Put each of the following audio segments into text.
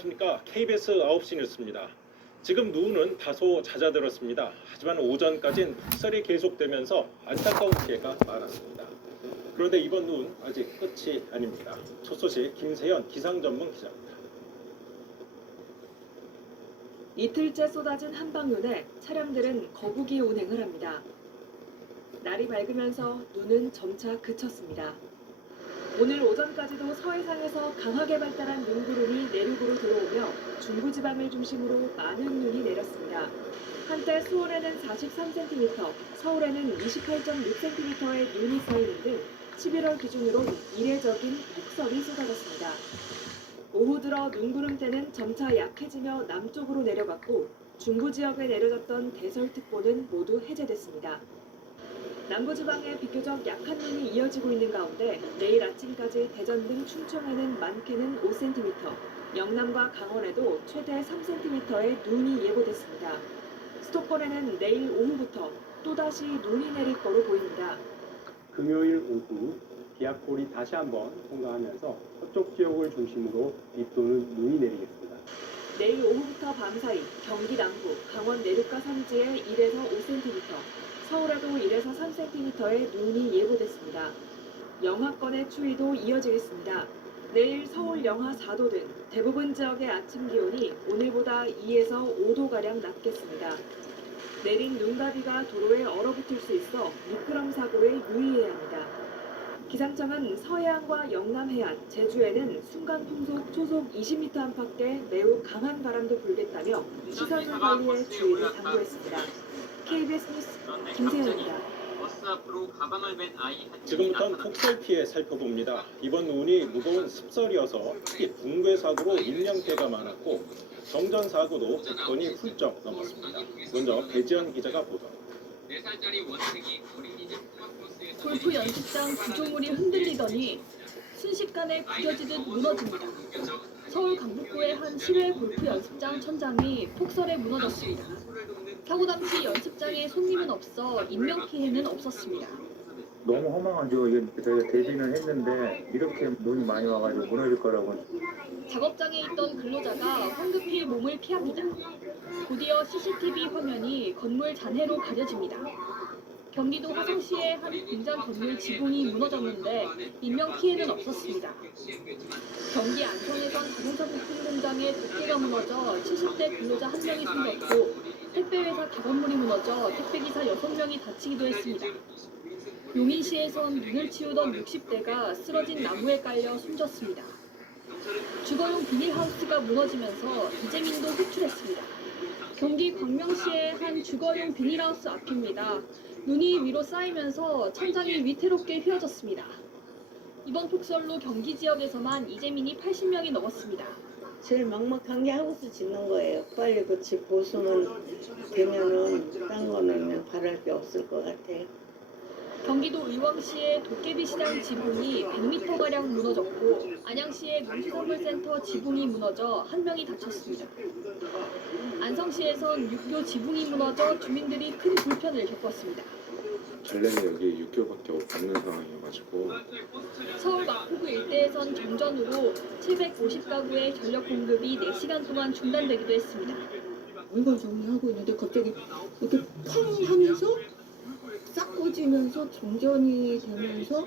안녕하십니까. KBS 9시 뉴스입니다. 지금 눈은 다소 잦아들었습니다. 하지만 오전까지는 폭설이 계속되면서 안타까운 피해가 많았습니다. 그런데 이번 눈 아직 끝이 아닙니다. 첫 소식 김세현 기상전문 기자입니다. 이틀째 쏟아진 한방눈에 차량들은 거북이 운행을 합니다. 날이 밝으면서 눈은 점차 그쳤습니다. 오늘 오전까지도 서해상에서 강하게 발달한 눈구름이 내륙으로 들어오며 중부지방을 중심으로 많은 눈이 내렸습니다. 한때 수원에는 43cm, 서울에는 28.6cm의 눈이 쌓이는 등 11월 기준으로 이례적인 폭설이 쏟아졌습니다. 오후 들어 눈구름대는 점차 약해지며 남쪽으로 내려갔고 중부지역에 내려졌던 대설특보는 모두 해제됐습니다. 남부지방에 비교적 약한 눈이 이어지고 있는 가운데 내일 아침까지 대전 등 충청에는 많게는 5cm, 영남과 강원에도 최대 3cm의 눈이 예보됐습니다. 수도권에는 내일 오후부터 또다시 눈이 내릴 거로 보입니다. 금요일 오후 기압골이 다시 한번 통과하면서 서쪽 지역을 중심으로 비 또는 눈이 내리겠습니다. 내일 오후부터 밤사이 경기 남부, 강원 내륙과 산지에 1에서 5cm, 서울에도 1에서 3cm의 눈이 예보됐습니다. 영하권의 추위도 이어지겠습니다. 내일 서울 영하 4도 등 대부분 지역의 아침 기온이 오늘보다 2에서 5도가량 낮겠습니다. 내린 눈과 비가 도로에 얼어붙을 수 있어 미끄럼 사고에 유의해야 합니다. 기상청은 서해안과 영남 해안, 제주에는 순간 풍속 초속 20m 안팎의 매우 강한 바람도 불겠다며 시설물 관리에 주의를 당부했습니다. KBS 뉴스 김세현입니다. 지금부터는 폭설 피해 살펴봅니다. 이번 눈이 무거운 습설이어서 특히 붕괴 사고로 인명피해가 많았고 정전 사고도 100건이 훌쩍 넘었습니다. 먼저 배지연 기자가 보도합니다. 4살짜리 원생이 어린이집 통학버스에서 골프 연습장 구조물이 흔들리더니 순식간에 구겨지듯 무너집니다. 서울 강북구의 한 실외 골프 연습장 천장이 폭설에 무너졌습니다. 사고 당시 연습장에 손님은 없어 인명피해는 없었습니다. 너무 허망하죠. 이게 저희가 대비는 했는데 이렇게 눈이 많이 와가지고 무너질 거라고. 작업장에 있던 근로자가 황급히 몸을 피합니다. 곧이어 CCTV 화면이 건물 잔해로 가려집니다. 경기도 화성시의 한 공장 건물 지붕이 무너졌는데 인명피해는 없었습니다. 경기 안성에선 자동차 부품 공장에 덮개가 무너져 70대 근로자 1명이 숨졌고 택배회사 가건물이 무너져 택배기사 6명이 다치기도 했습니다. 용인시에선 눈을 치우던 60대가 쓰러진 나무에 깔려 숨졌습니다. 주거용 비닐하우스가 무너지면서 이재민도 호출했습니다. 경기 광명시의 한 주거용 비닐하우스 앞입니다. 눈이 위로 쌓이면서 천장이 위태롭게 휘어졌습니다. 이번 폭설로 경기 지역에서만 이재민이 80명이 넘었습니다. 제일 막막한 게 하우스 짓는 거예요. 빨리 그 집 보수는 되면은 딴 거는 바랄 게 없을 것 같아요. 경기도 의왕시의 도깨비 시장 지붕이 100m가량 무너졌고 안양시의 농수산물센터 지붕이 무너져 1명이 다쳤습니다. 안성시에선 육교 지붕이 무너져 주민들이 큰 불편을 겪었습니다. 전례는 여기 6개월밖에 없는 상황이어가지고 서울 마포구 일대에선 정전으로 750가구의 전력 공급이 4시간 동안 중단되기도 했습니다. 물건 정리하고 있는데 갑자기 이렇게 펑 하면서 싹 꺼지면서 정전이 되면서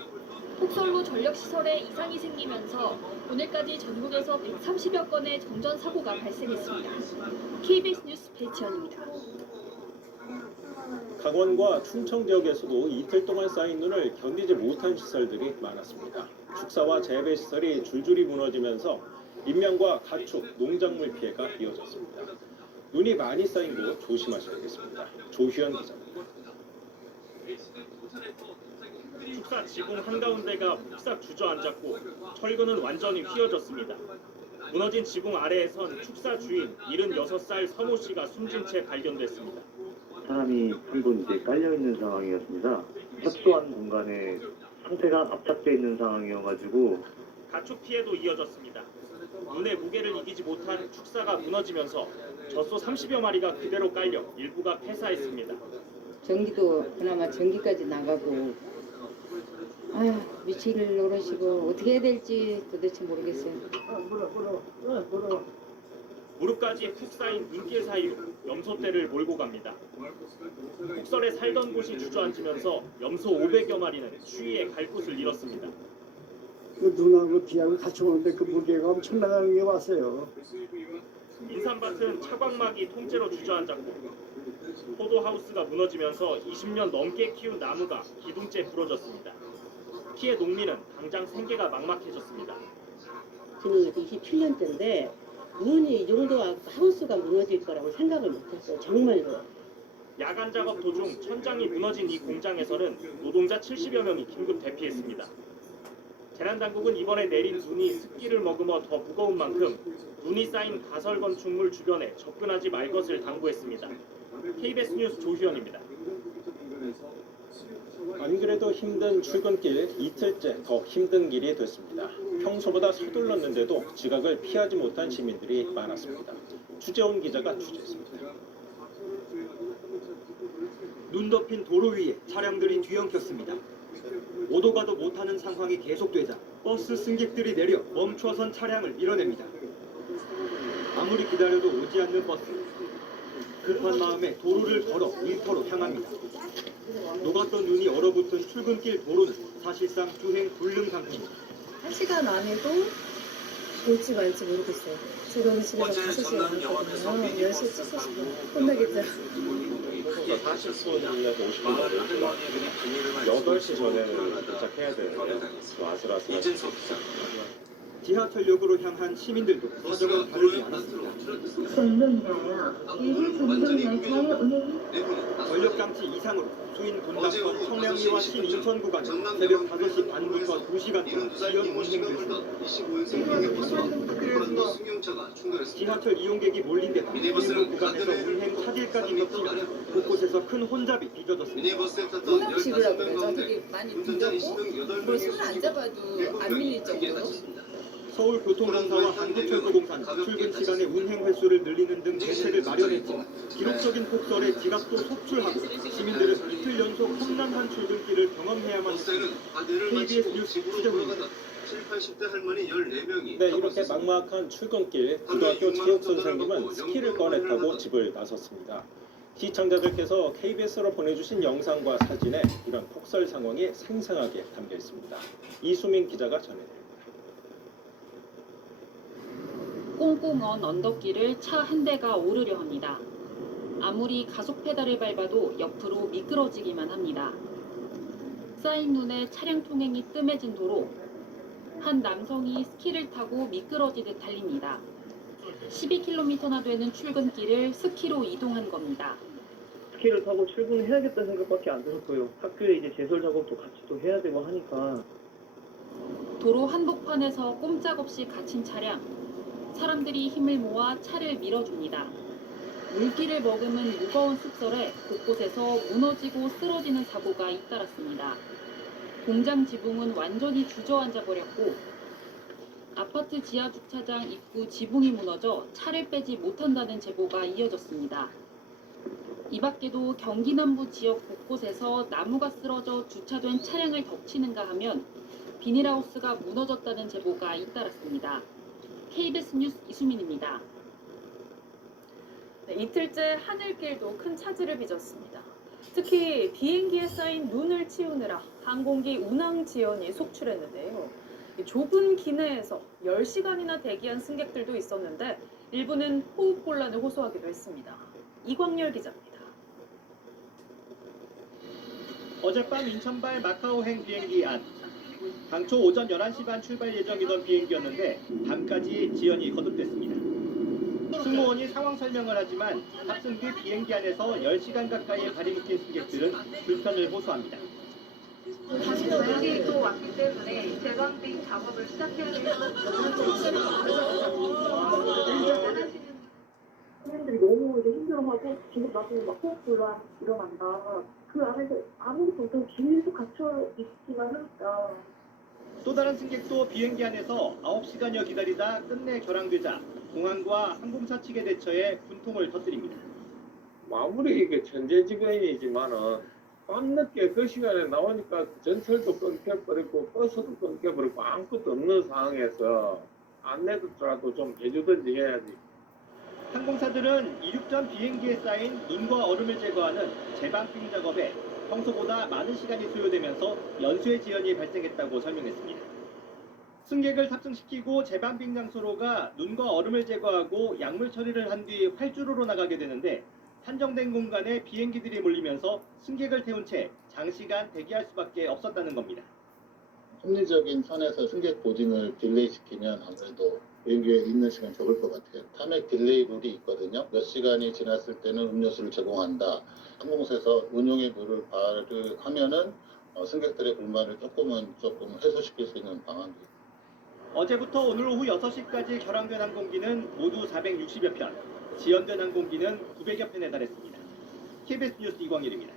폭설로 전력시설에 이상이 생기면서 오늘까지 전국에서 130여 건의 정전 사고가 발생했습니다. KBS 뉴스 배지연입니다. 강원과 충청 지역에서도 이틀 동안 쌓인 눈을 견디지 못한 시설들이 많았습니다. 축사와 재배 시설이 줄줄이 무너지면서 인명과 가축, 농작물 피해가 이어졌습니다. 눈이 많이 쌓인 곳 조심하셔야겠습니다. 조희연 기자입니다. 축사 지붕 한가운데가 폭삭 주저앉았고 철근은 완전히 휘어졌습니다. 무너진 지붕 아래에선 축사 주인 76살 서모 씨가 숨진 채 발견됐습니다. 사람이 한 분 이제 깔려 있는 상황이었습니다. 협소한 공간에 상태가 압착돼 있는 상황이어가지고 가축 피해도 이어졌습니다. 눈의 무게를 이기지 못한 축사가 무너지면서 젖소 30여 마리가 그대로 깔려 일부가 폐사했습니다. 전기도 그나마 전기까지 나가고 미치를 노릇이고 어떻게 해야 될지 도대체 모르겠어요. 무릎까지 푹 쌓인 눈길 사이로 염소떼를 몰고 갑니다. 폭설에 살던 곳이 주저앉으면서 염소 500여 마리는 추위에 갈 곳을 잃었습니다. 그 눈하고 비하고 같이 오는데 그 무게가 엄청나다는 게 왔어요. 인삼밭은 차광막이 통째로 주저앉았고 포도하우스가 무너지면서 20년 넘게 키운 나무가 기둥째 부러졌습니다. 피해 농민은 당장 생계가 막막해졌습니다. 저는 27년째인데 눈이 이 정도 하우스가 무너질 거라고 생각을 못했어요. 정말로. 야간 작업 도중 천장이 무너진 이 공장에서는 노동자 70여 명이 긴급 대피했습니다. 재난당국은 이번에 내린 눈이 습기를 머금어 더 무거운 만큼 눈이 쌓인 가설 건축물 주변에 접근하지 말 것을 당부했습니다. KBS 뉴스 조희연입니다. 안 그래도 힘든 출근길 이틀째 더 힘든 길이 됐습니다. 평소보다 서둘렀는데도 지각을 피하지 못한 시민들이 많았습니다. 주재원 기자가 취재했습니다. 눈 덮인 도로 위에 차량들이 뒤엉켰습니다. 오도 가도 못하는 상황이 계속되자 버스 승객들이 내려 멈춰선 차량을 밀어냅니다. 아무리 기다려도 오지 않는 버스. 급한 마음에 도로를 걸어 일터로 향합니다. 녹았던 눈이 얼어붙은 출근길 도로는 사실상 주행 불능 상태입니다. 1시간 안에도 올지 말지 모르겠어요. 지금 집에서 5시에 나왔거든요. 10시에 찍고 싶어요. 혼나겠죠. 40분에서 50분 넘으니까 8시 전에는 도착해야 되는데 아슬아슬하게. 지하철역으로 향한 시민들도 사정은 다르지 않았습니다. 전력장치 이상으로 수인 분당선 청량리와 신인천 구간은 새벽 5시 반부터 2시간 동안 지연 운행됐습니다. 지하철 이용객이 몰린 데다 일부 구간에서 운행 차질까지 겹치며 곳곳에서 큰 혼잡이 빚어졌습니다. 혼합식이라고 그러죠. 되게 많이 붐볐고 뭘 손을 안 잡아도 안 밀릴 정도로. 서울교통공사와 한국철도공사는 출근 시간의 운행 횟수를 늘리는 등 대책을 마련했지만 기록적인 폭설에 지각도 속출하고 시민들은 이틀 연속 험난한 출근길을 경험해야만 했습니다. KBS 뉴스 추정입니다. 80대 할머니 14명이 네, 이렇게 막막한 출근길 고등학교 체육 선생님은 스키를 꺼내 타고 집을 나섰습니다. 시청자들께서 KBS로 보내주신 영상과 사진에 이런 폭설 상황이 생생하게 담겨 있습니다. 이수민 기자가 전해드립니다. 꽁꽁 언 언덕길을 차 한 대가 오르려 합니다. 아무리 가속 페달을 밟아도 옆으로 미끄러지기만 합니다. 쌓인 눈에 차량 통행이 뜸해진 도로. 한 남성이 스키를 타고 미끄러지듯 달립니다. 12km나 되는 출근길을 스키로 이동한 겁니다. 스키를 타고 출근을 해야겠다는 생각밖에 안 들었고요. 학교에 이제 제설 작업도 같이 또 해야 되고 하니까. 도로 한복판에서 꼼짝없이 갇힌 차량. 사람들이 힘을 모아 차를 밀어줍니다. 물기를 머금은 무거운 습설에 곳곳에서 무너지고 쓰러지는 사고가 잇따랐습니다. 공장 지붕은 완전히 주저앉아 버렸고 아파트 지하 주차장 입구 지붕이 무너져 차를 빼지 못한다는 제보가 이어졌습니다. 이 밖에도 경기 남부 지역 곳곳에서 나무가 쓰러져 주차된 차량을 덮치는가 하면 비닐하우스가 무너졌다는 제보가 잇따랐습니다. KBS 뉴스 이수민입니다. 네, 이틀째 하늘길도 큰 차질을 빚었습니다. 특히 비행기에 쌓인 눈을 치우느라 항공기 운항 지연이 속출했는데요. 좁은 기내에서 10시간이나 대기한 승객들도 있었는데 일부는 호흡곤란을 호소하기도 했습니다. 이광열 기자입니다. 어젯밤 인천발 마카오행 비행기 안. 당초 오전 11시 반 출발 예정이던 비행기였는데 밤까지 지연이 거듭됐습니다. 승무원이 상황 설명을 하지만 탑승 뒤 비행기 안에서 10시간 가까이의 발이 묶인 승객들은 불편을 호소합니다. 다시 저녁이 또 왔기 때문에 재방빙 작업을 시작해야 돼요. 사람들이 너무 이제 힘들어하고 계속 나중에 막 호흡곤란 일어난다. 그 안에서 아무것도 못하고 계속 갇혀 있기만 하니까. 또 다른 승객도 비행기 안에서 9시간여 기다리다 끝내 결항되자 공항과 항공사 측의 대처에 분통을 터뜨립니다. 아무리 이게 천재지변이지만은 밤늦게 그 시간에 나오니까 전철도 끊겨버리고 버스도 끊겨버리고 아무것도 없는 상황에서 안내도라도 좀 해주든지 해야지. 항공사들은 이륙 전 비행기에 쌓인 눈과 얼음을 제거하는 재방빙 작업에 평소보다 많은 시간이 소요되면서 연수의 지연이 발생했다고 설명했습니다. 승객을 탑승시키고 재방빙 장소로가 눈과 얼음을 제거하고 약물 처리를 한 뒤 활주로로 나가게 되는데 한정된 공간에 비행기들이 몰리면서 승객을 태운 채 장시간 대기할 수밖에 없었다는 겁니다. 합리적인 선에서 승객 보딩을 딜레이 시키면 아무래도 비행기에 있는 시간이 적을 것 같아요. 탐핵 딜레이 룰이 있거든요. 몇 시간이 지났을 때는 음료수를 제공한다. 항공사에서 운용의 룰을 발휘하면은 승객들의 불만을 조금 해소시킬 수 있는 방안도 있습니다. 어제부터 오늘 오후 6시까지 결항된 항공기는 모두 460여 편, 지연된 항공기는 900여 편에 달했습니다. KBS 뉴스 이광일입니다.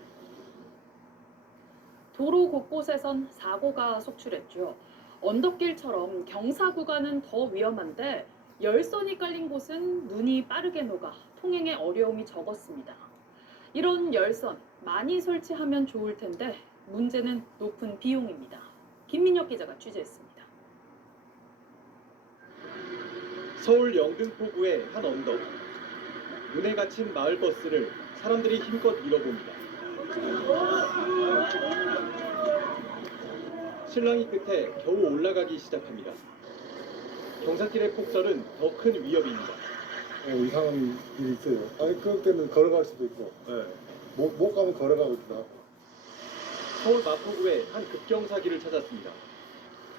도로 곳곳에선 사고가 속출했죠. 언덕길처럼 경사 구간은 더 위험한데 열선이 깔린 곳은 눈이 빠르게 녹아 통행에 어려움이 적었습니다. 이런 열선 많이 설치하면 좋을 텐데 문제는 높은 비용입니다. 김민혁 기자가 취재했습니다. 서울 영등포구의 한 언덕. 눈에 갇힌 마을버스를 사람들이 힘껏 밀어봅니다. 실랑이 끝에 겨우 올라가기 시작합니다. 경사길의 폭설은 더 큰 위협입니다. 이상한 일이 있어요. 아니 그럴 때는 걸어갈 수도 있고, 못 가면 걸어가기도 하고. 서울 마포구의 한 급경사길을 찾았습니다.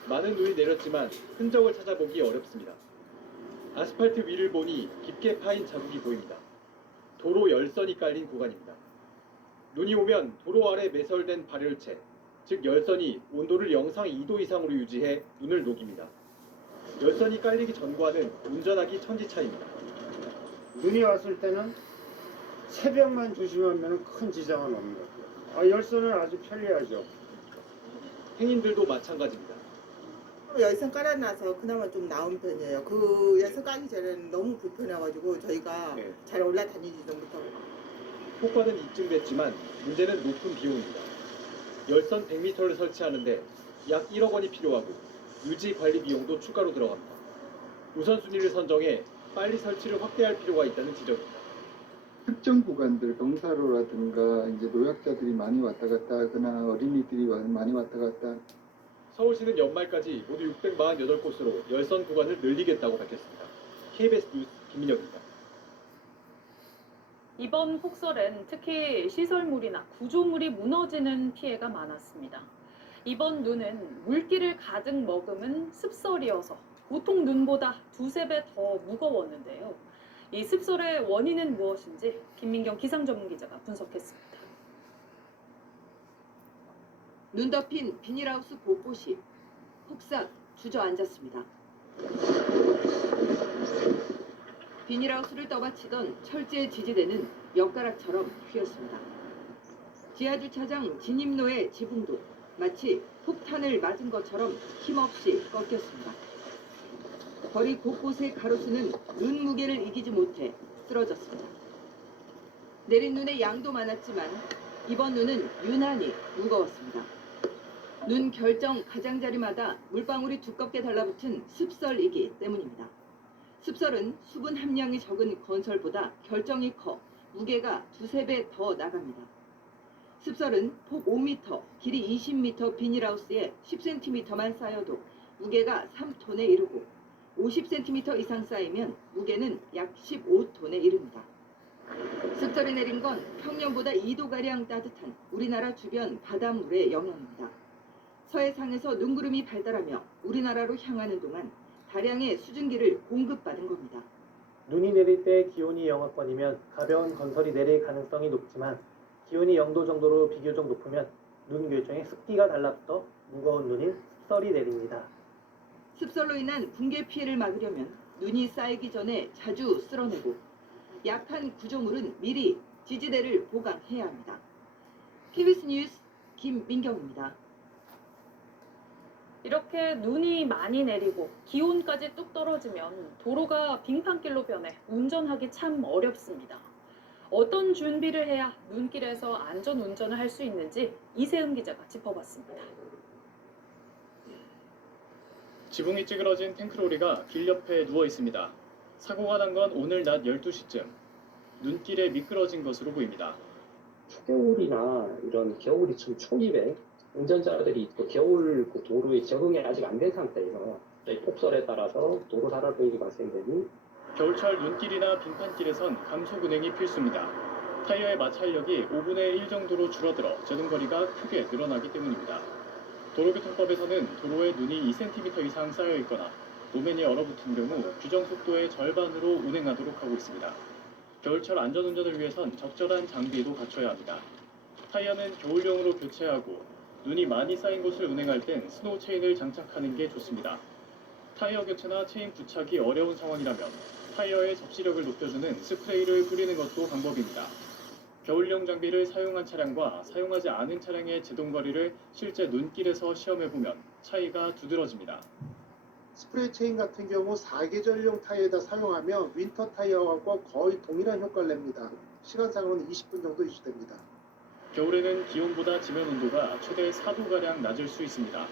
많은 눈이 내렸지만 흔적을 찾아보기 어렵습니다. 아스팔트 위를 보니 깊게 파인 자국이 보입니다. 도로 열선이 깔린 구간입니다. 눈이 오면 도로 아래 매설된 발열체, 즉 열선이 온도를 영상 2도 이상으로 유지해 눈을 녹입니다. 열선이 깔리기 전과는 운전하기 천지차이입니다. 눈이 왔을 때는 새벽만 조심하면 큰 지장은 없는 것 같아요. 열선은 아주 편리하죠. 행인들도 마찬가지입니다. 열선 깔아놔서 그나마 좀 나은 편이에요. 그 열선 까기 전에는 너무 불편해가지고 저희가 잘 올라다니지도 못하고. 효과는 입증됐지만 문제는 높은 비용입니다. 열선 100m를 설치하는데 약 1억 원이 필요하고 유지 관리 비용도 추가로 들어갑니다. 우선순위를 선정해 빨리 설치를 확대할 필요가 있다는 지적입니다. 특정 구간들 경사로라든가 이제 노약자들이 많이 왔다 갔다 하거나 어린이들이 많이 왔다 갔다. 서울시는 연말까지 모두 648곳으로 열선 구간을 늘리겠다고 밝혔습니다. KBS 뉴스 김민혁입니다. 이번 폭설엔 특히 시설물이나 구조물이 무너지는 피해가 많았습니다. 이번 눈은 물기를 가득 머금은 습설이어서 보통 눈보다 2~3배 더 무거웠는데요. 이 습설의 원인은 무엇인지 김민경 기상전문기자가 분석했습니다. 눈 덮인 비닐하우스 곳곳이 폭삭 주저앉았습니다. 비닐하우스를 떠받치던 철제 지지대는 엿가락처럼 휘었습니다. 지하주차장 진입로의 지붕도 마치 폭탄을 맞은 것처럼 힘없이 꺾였습니다. 거리 곳곳의 가로수는 눈 무게를 이기지 못해 쓰러졌습니다. 내린 눈의 양도 많았지만 이번 눈은 유난히 무거웠습니다. 눈 결정 가장자리마다 물방울이 두껍게 달라붙은 습설이기 때문입니다. 습설은 수분 함량이 적은 건설보다 결정이 커 무게가 2~3배 더 나갑니다. 습설은 폭 5m, 길이 20m 비닐하우스에 10cm만 쌓여도 무게가 3톤에 이르고 50cm 이상 쌓이면 무게는 약 15톤에 이릅니다. 습설이 내린 건 평년보다 2도가량 따뜻한 우리나라 주변 바닷물의 영향입니다. 서해상에서 눈구름이 발달하며 우리나라로 향하는 동안 다량의 수증기를 공급받은 겁니다. 눈이 내릴 때 기온이 영하권이면 가벼운 건설이 내릴 가능성이 높지만 기온이 0도 정도로 비교적 높으면 눈 결정에 습기가 달라붙어 무거운 눈인 습설이 내립니다. 습설로 인한 붕괴 피해를 막으려면 눈이 쌓이기 전에 자주 쓸어내고 약한 구조물은 미리 지지대를 보강해야 합니다. KBS 뉴스 김민경입니다. 이렇게 눈이 많이 내리고 기온까지 뚝 떨어지면 도로가 빙판길로 변해 운전하기 참 어렵습니다. 어떤 준비를 해야 눈길에서 안전 운전을 할 수 있는지 이세은 기자가 짚어봤습니다. 지붕이 찌그러진 탱크로리가 길 옆에 누워 있습니다. 사고가 난 건 오늘 낮 12시쯤. 눈길에 미끄러진 것으로 보입니다. 초겨울이나 이런 겨울이 좀 초기에 운전자들이 또 겨울 그 도로에 적응이 아직 안 된 상태에서 폭설에 따라서 도로 사라짐이 발생되니 겨울철 눈길이나 빙판길에선 감속 운행이 필수입니다. 타이어의 마찰력이 5분의 1 정도로 줄어들어 제동거리가 크게 늘어나기 때문입니다. 도로교통법에서는 도로에 눈이 2cm 이상 쌓여 있거나路面이 얼어붙은 경우 규정 속도의 절반으로 운행하도록 하고 있습니다. 겨울철 안전운전을 위해선 적절한 장비도 갖춰야 합니다. 타이어는 겨울용으로 교체하고 눈이 많이 쌓인 곳을 운행할 땐 스노우 체인을 장착하는 게 좋습니다. 타이어 교체나 체인 부착이 어려운 상황이라면 타이어의 접시력을 높여주는 스프레이를 뿌리는 것도 방법입니다. 겨울용 장비를 사용한 차량과 사용하지 않은 차량의 제동거리를 실제 눈길에서 시험해보면 차이가 두드러집니다. 스프레이 체인 같은 경우 4계절용 타이어에다 사용하면 윈터 타이어와 거의 동일한 효과를 냅니다. 시간상으로는 20분 정도 유지됩니다. 겨울에는 기온보다 지면 온도가 최대 4도가량 낮을 수 있습니다.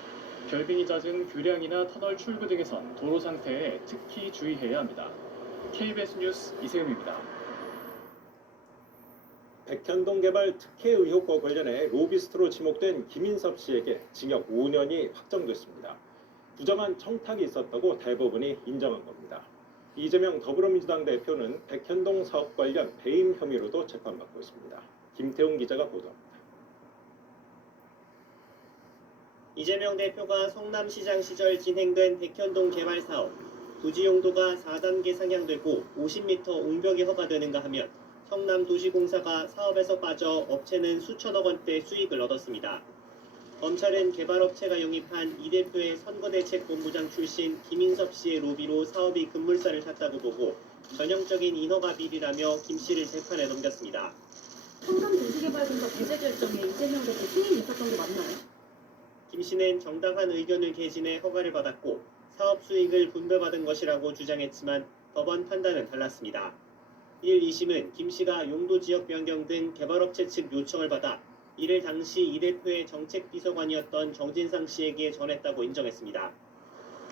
결빙이 잦은 교량이나 터널 출구 등에선 도로 상태에 특히 주의해야 합니다. KBS 뉴스 이세음입니다. 백현동 개발 특혜 의혹과 관련해 로비스트로 지목된 김인섭 씨에게 징역 5년이 확정됐습니다. 부정한 청탁이 있었다고 대법원이 인정한 겁니다. 이재명 더불어민주당 대표는 백현동 사업 관련 배임 혐의로도 재판받고 있습니다. 김태웅 기자가 보도합니다. 이재명 대표가 성남시장 시절 진행된 백현동 개발 사업, 부지 용도가 4단계 상향되고 50m 옹벽이 허가되는가 하면 성남도시공사가 사업에서 빠져 업체는 수천억 원대 수익을 얻었습니다. 검찰은 개발업체가 영입한 이 대표의 선거대책본부장 출신 김인섭 씨의 로비로 사업이 급물살을 탔다고 보고 전형적인 인허가 비리라며 김 씨를 재판에 넘겼습니다. 성남도시개발공사 배제 결정에 이재명 대표 승인이 있었던 게 맞나요? 김 씨는 정당한 의견을 개진해 허가를 받았고 사업 수익을 분배받은 것이라고 주장했지만 법원 판단은 달랐습니다. 1, 2심은 김 씨가 용도 지역 변경 등 개발업체 측 요청을 받아 이를 당시 이 대표의 정책비서관이었던 정진상 씨에게 전했다고 인정했습니다.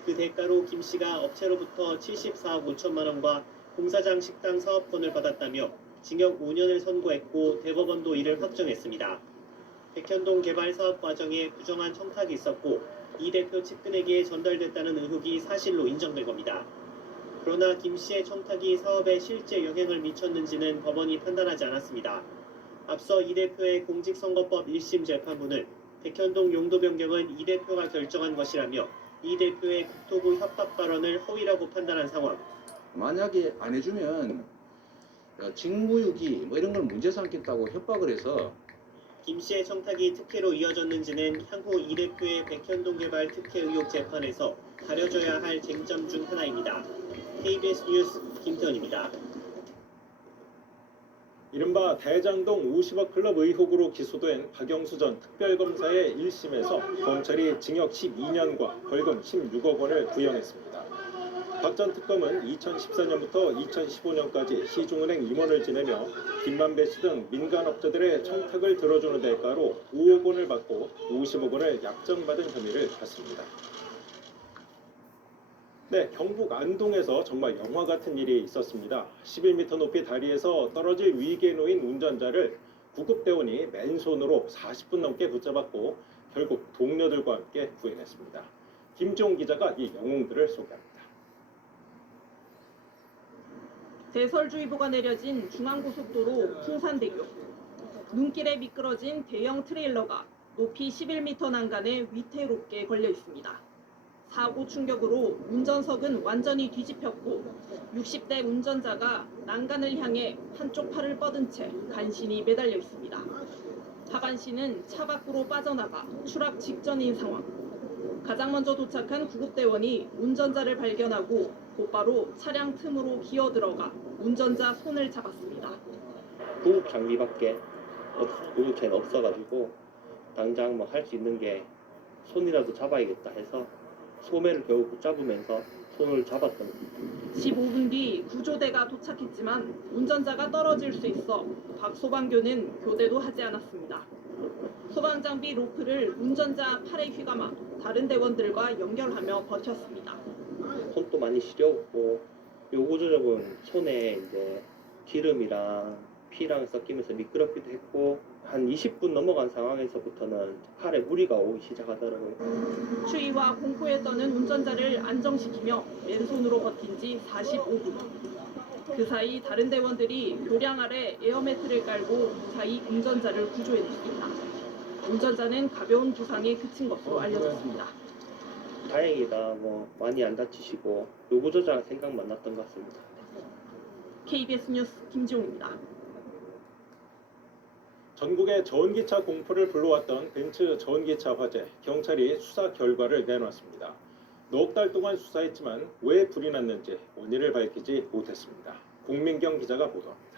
그 대가로 김 씨가 업체로부터 74억 5천만 원과 공사장 식당 사업권을 받았다며 징역 5년을 선고했고 대법원도 이를 확정했습니다. 백현동 개발 사업 과정에 부정한 청탁이 있었고 이 대표 측근에게 전달됐다는 의혹이 사실로 인정된 겁니다. 그러나 김 씨의 청탁이 사업에 실제 영향을 미쳤는지는 법원이 판단하지 않았습니다. 앞서 이 대표의 공직선거법 1심 재판부는 백현동 용도 변경은 이 대표가 결정한 것이라며 이 대표의 국토부 협박 발언을 허위라고 판단한 상황. 만약에 안 해주면 직무유기 뭐 이런 걸 문제 삼겠다고 협박을 해서 김 씨의 청탁이 특혜로 이어졌는지는 향후 이 대표의 백현동 개발 특혜 의혹 재판에서 가려져야 할 쟁점 중 하나입니다. KBS 뉴스 김태원입니다. 이른바 대장동 50억 클럽 의혹으로 기소된 박영수 전 특별검사의 1심에서 검찰이 징역 12년과 벌금 16억 원을 구형했습니다. 박 전 특검은 2014년부터 2015년까지 시중은행 임원을 지내며 김만배 씨 등 민간업자들의 청탁을 들어주는 대가로 5억 원을 받고 50억 원을 약정받은 혐의를 받습니다. 네, 경북 안동에서 정말 영화 같은 일이 있었습니다. 11m 높이 다리에서 떨어질 위기에 놓인 운전자를 구급대원이 맨손으로 40분 넘게 붙잡았고 결국 동료들과 함께 구해냈습니다. 김종 기자가 이 영웅들을 소개합니다. 대설주의보가 내려진 중앙고속도로 풍산대교. 눈길에 미끄러진 대형 트레일러가 높이 11m 난간에 위태롭게 걸려 있습니다. 사고 충격으로 운전석은 완전히 뒤집혔고 60대 운전자가 난간을 향해 한쪽 팔을 뻗은 채 간신히 매달려 있습니다. 하반신은 차 밖으로 빠져나가 추락 직전인 상황. 가장 먼저 도착한 구급대원이 운전자를 발견하고 곧바로 차량 틈으로 기어 들어가 운전자 손을 잡았습니다. 구급 장비밖에 구급차는 없어가지고 당장 뭐 할 수 있는 게 손이라도 잡아야겠다 해서 소매를 겨우 붙잡으면서 손을 잡았던 겁니다. 15분 뒤 구조대가 도착했지만 운전자가 떨어질 수 있어 박 소방교는 교대도 하지 않았습니다. 소방장비 로프를 운전자 팔에 휘감아 다른 대원들과 연결하며 버텼습니다. 손도 많이 시려웠고 요구조적은 손에 이제 기름이랑 피랑 섞이면서 미끄럽기도 했고 한 20분 넘어간 상황에서부터는 팔에 무리가 오기 시작하더라고요. 추위와 공포에 떠는 운전자를 안정시키며 맨손으로 버틴 지 45분. 그 사이 다른 대원들이 교량 아래 에어매트를 깔고 무사히 운전자를 구조해냈습니다. 운전자는 가벼운 부상에 그친 것으로 알려졌습니다. 다행이다. 뭐 많이 안 다치시고 요구조작 생각만 났던 것 같습니다. KBS 뉴스 김지용입니다. 전국의 전기차 공포를 불러왔던 벤츠 전기차 화재, 경찰이 수사 결과를 내놨습니다. 넉 달 동안 수사했지만 왜 불이 났는지 원인을 밝히지 못했습니다. 공민경 기자가 보도합니다.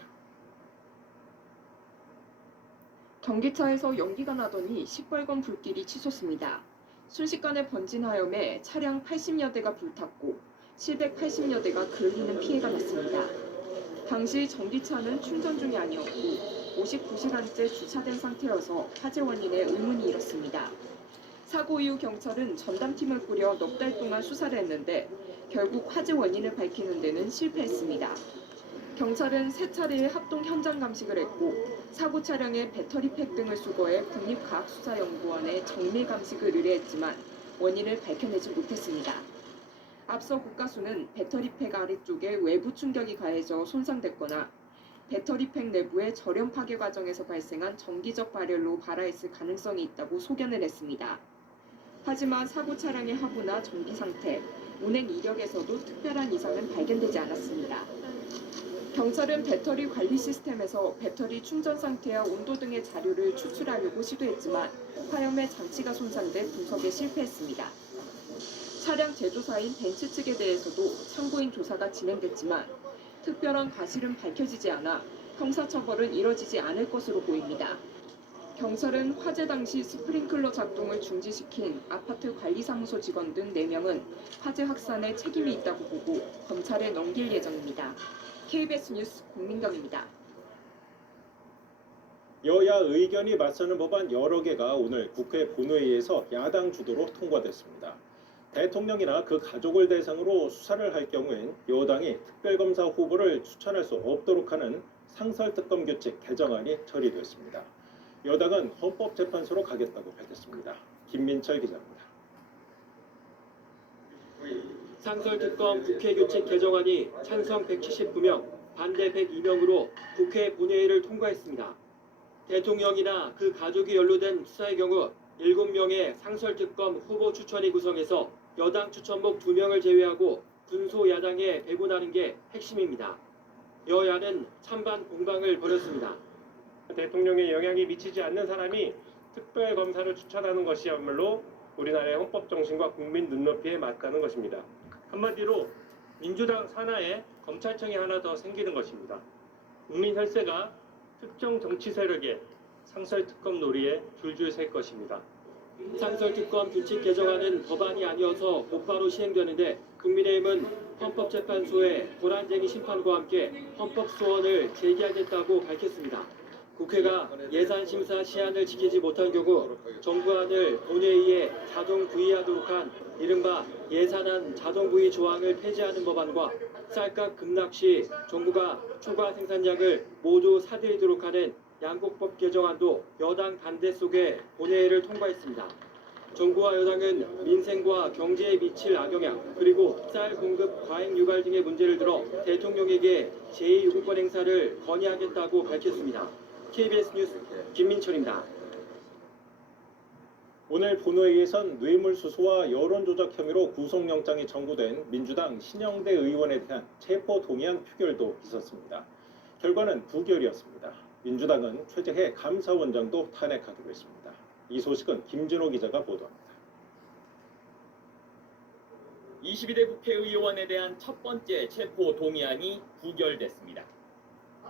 전기차에서 연기가 나더니 시뻘건 불길이 치솟습니다. 순식간에 번진 화염에 차량 80여 대가 불탔고 780여 대가 그을리는 피해가 났습니다. 당시 전기차는 충전 중이 아니었고 59시간째 주차된 상태여서 화재 원인에 의문이 일었습니다. 사고 이후 경찰은 전담팀을 꾸려 넉 달 동안 수사를 했는데 결국 화재 원인을 밝히는 데는 실패했습니다. 경찰은 3차례의 합동 현장 감식을 했고 사고 차량의 배터리팩 등을 수거해 국립과학수사연구원에 정밀 감식을 의뢰했지만 원인을 밝혀내지 못했습니다. 앞서 국가수는 배터리팩 아래쪽에 외부 충격이 가해져 손상됐거나 배터리팩 내부의 절연 파괴 과정에서 발생한 정기적 발열로 발화했을 가능성이 있다고 소견을 했습니다. 하지만 사고 차량의 하부나 정비 상태, 운행 이력에서도 특별한 이상은 발견되지 않았습니다. 경찰은 배터리 관리 시스템에서 배터리 충전 상태와 온도 등의 자료를 추출하려고 시도했지만 화염에 장치가 손상돼 분석에 실패했습니다. 차량 제조사인 벤츠 측에 대해서도 참고인 조사가 진행됐지만 특별한 과실은 밝혀지지 않아 형사처벌은 이뤄지지 않을 것으로 보입니다. 경찰은 화재 당시 스프링클러 작동을 중지시킨 아파트 관리사무소 직원 등 4명은 화재 확산에 책임이 있다고 보고 검찰에 넘길 예정입니다. KBS 뉴스 공민경입니다. 여야 의견이 맞서는 법안 여러 개가 오늘 국회 본회의에서 야당 주도로 통과됐습니다. 대통령이나 그 가족을 대상으로 수사를 할 경우엔 여당이 특별검사 후보를 추천할 수 없도록 하는 상설특검 규칙 개정안이 처리됐습니다. 여당은 헌법재판소로 가겠다고 밝혔습니다. 김민철 기자입니다. 상설특검 국회규칙 개정안이 찬성 179명, 반대 102명으로 국회 본회의를 통과했습니다. 대통령이나 그 가족이 연루된 수사의 경우 7명의 상설특검 후보 추천이 구성해서 여당 추천목 2명을 제외하고 군소 야당에 배분하는 게 핵심입니다. 여야는 찬반 공방을 벌였습니다. 대통령에 영향이 미치지 않는 사람이 특별검사를 추천하는 것이야말로 우리나라의 헌법 정신과 국민 눈높이에 맞다는 것입니다. 한마디로 민주당 산하에 검찰청이 하나 더 생기는 것입니다. 국민 혈세가 특정 정치 세력의 상설특검 놀이에 줄줄 셀 것입니다. 상설특검 규칙 개정안은 법안이 아니어서 곧바로 시행되는데 국민의힘은 헌법재판소의 고란쟁이 심판과 함께 헌법소원을 제기하겠다고 밝혔습니다. 국회가 예산심사 시한을 지키지 못한 경우 정부안을 본회의에 자동 부의하도록 한 이른바 예산안 자동 부의 조항을 폐지하는 법안과 쌀값 급락 시 정부가 초과 생산량을 모두 사들이도록 하는 양곡법 개정안도 여당 반대 속에 본회의를 통과했습니다. 정부와 여당은 민생과 경제에 미칠 악영향 그리고 쌀 공급 과잉 유발 등의 문제를 들어 대통령에게 제2요구권 행사를 건의하겠다고 밝혔습니다. KBS 뉴스 김민철입니다. 오늘 본회의에선 뇌물수수와 여론조작 혐의로 구속영장이 청구된 민주당 신영대 의원에 대한 체포동의안 표결도 있었습니다. 결과는 부결이었습니다. 민주당은 최재해 감사원장도 탄핵하기로 했습니다. 이 소식은 김진호 기자가 보도합니다. 22대 국회의원에 대한 첫 번째 체포 동의안이 부결됐습니다.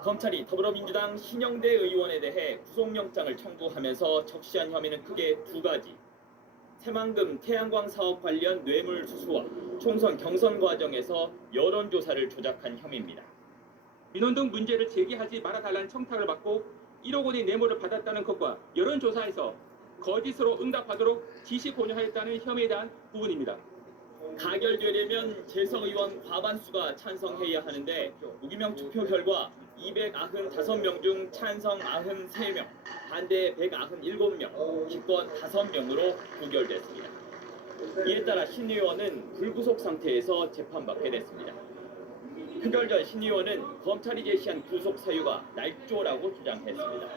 검찰이 더불어민주당 신영대 의원에 대해 구속영장을 청구하면서 적시한 혐의는 크게 2가지. 새만금 태양광 사업 관련 뇌물 수수와 총선 경선 과정에서 여론조사를 조작한 혐의입니다. 민원 등 문제를 제기하지 말아달라는 청탁을 받고 1억 원의 뇌물을 받았다는 것과 여론조사에서 거짓으로 응답하도록 지시 권유하였다는 혐의에 대한 부분입니다. 가결되려면 재석 의원 과반수가 찬성해야 하는데 무기명 투표 결과 295명 중 찬성 93명, 반대 197명, 기권 5명으로 부결됐습니다. 이에 따라 신 의원은 불구속 상태에서 재판받게 됐습니다. 표결 전 신 의원은 검찰이 제시한 구속 사유가 날조라고 주장했습니다.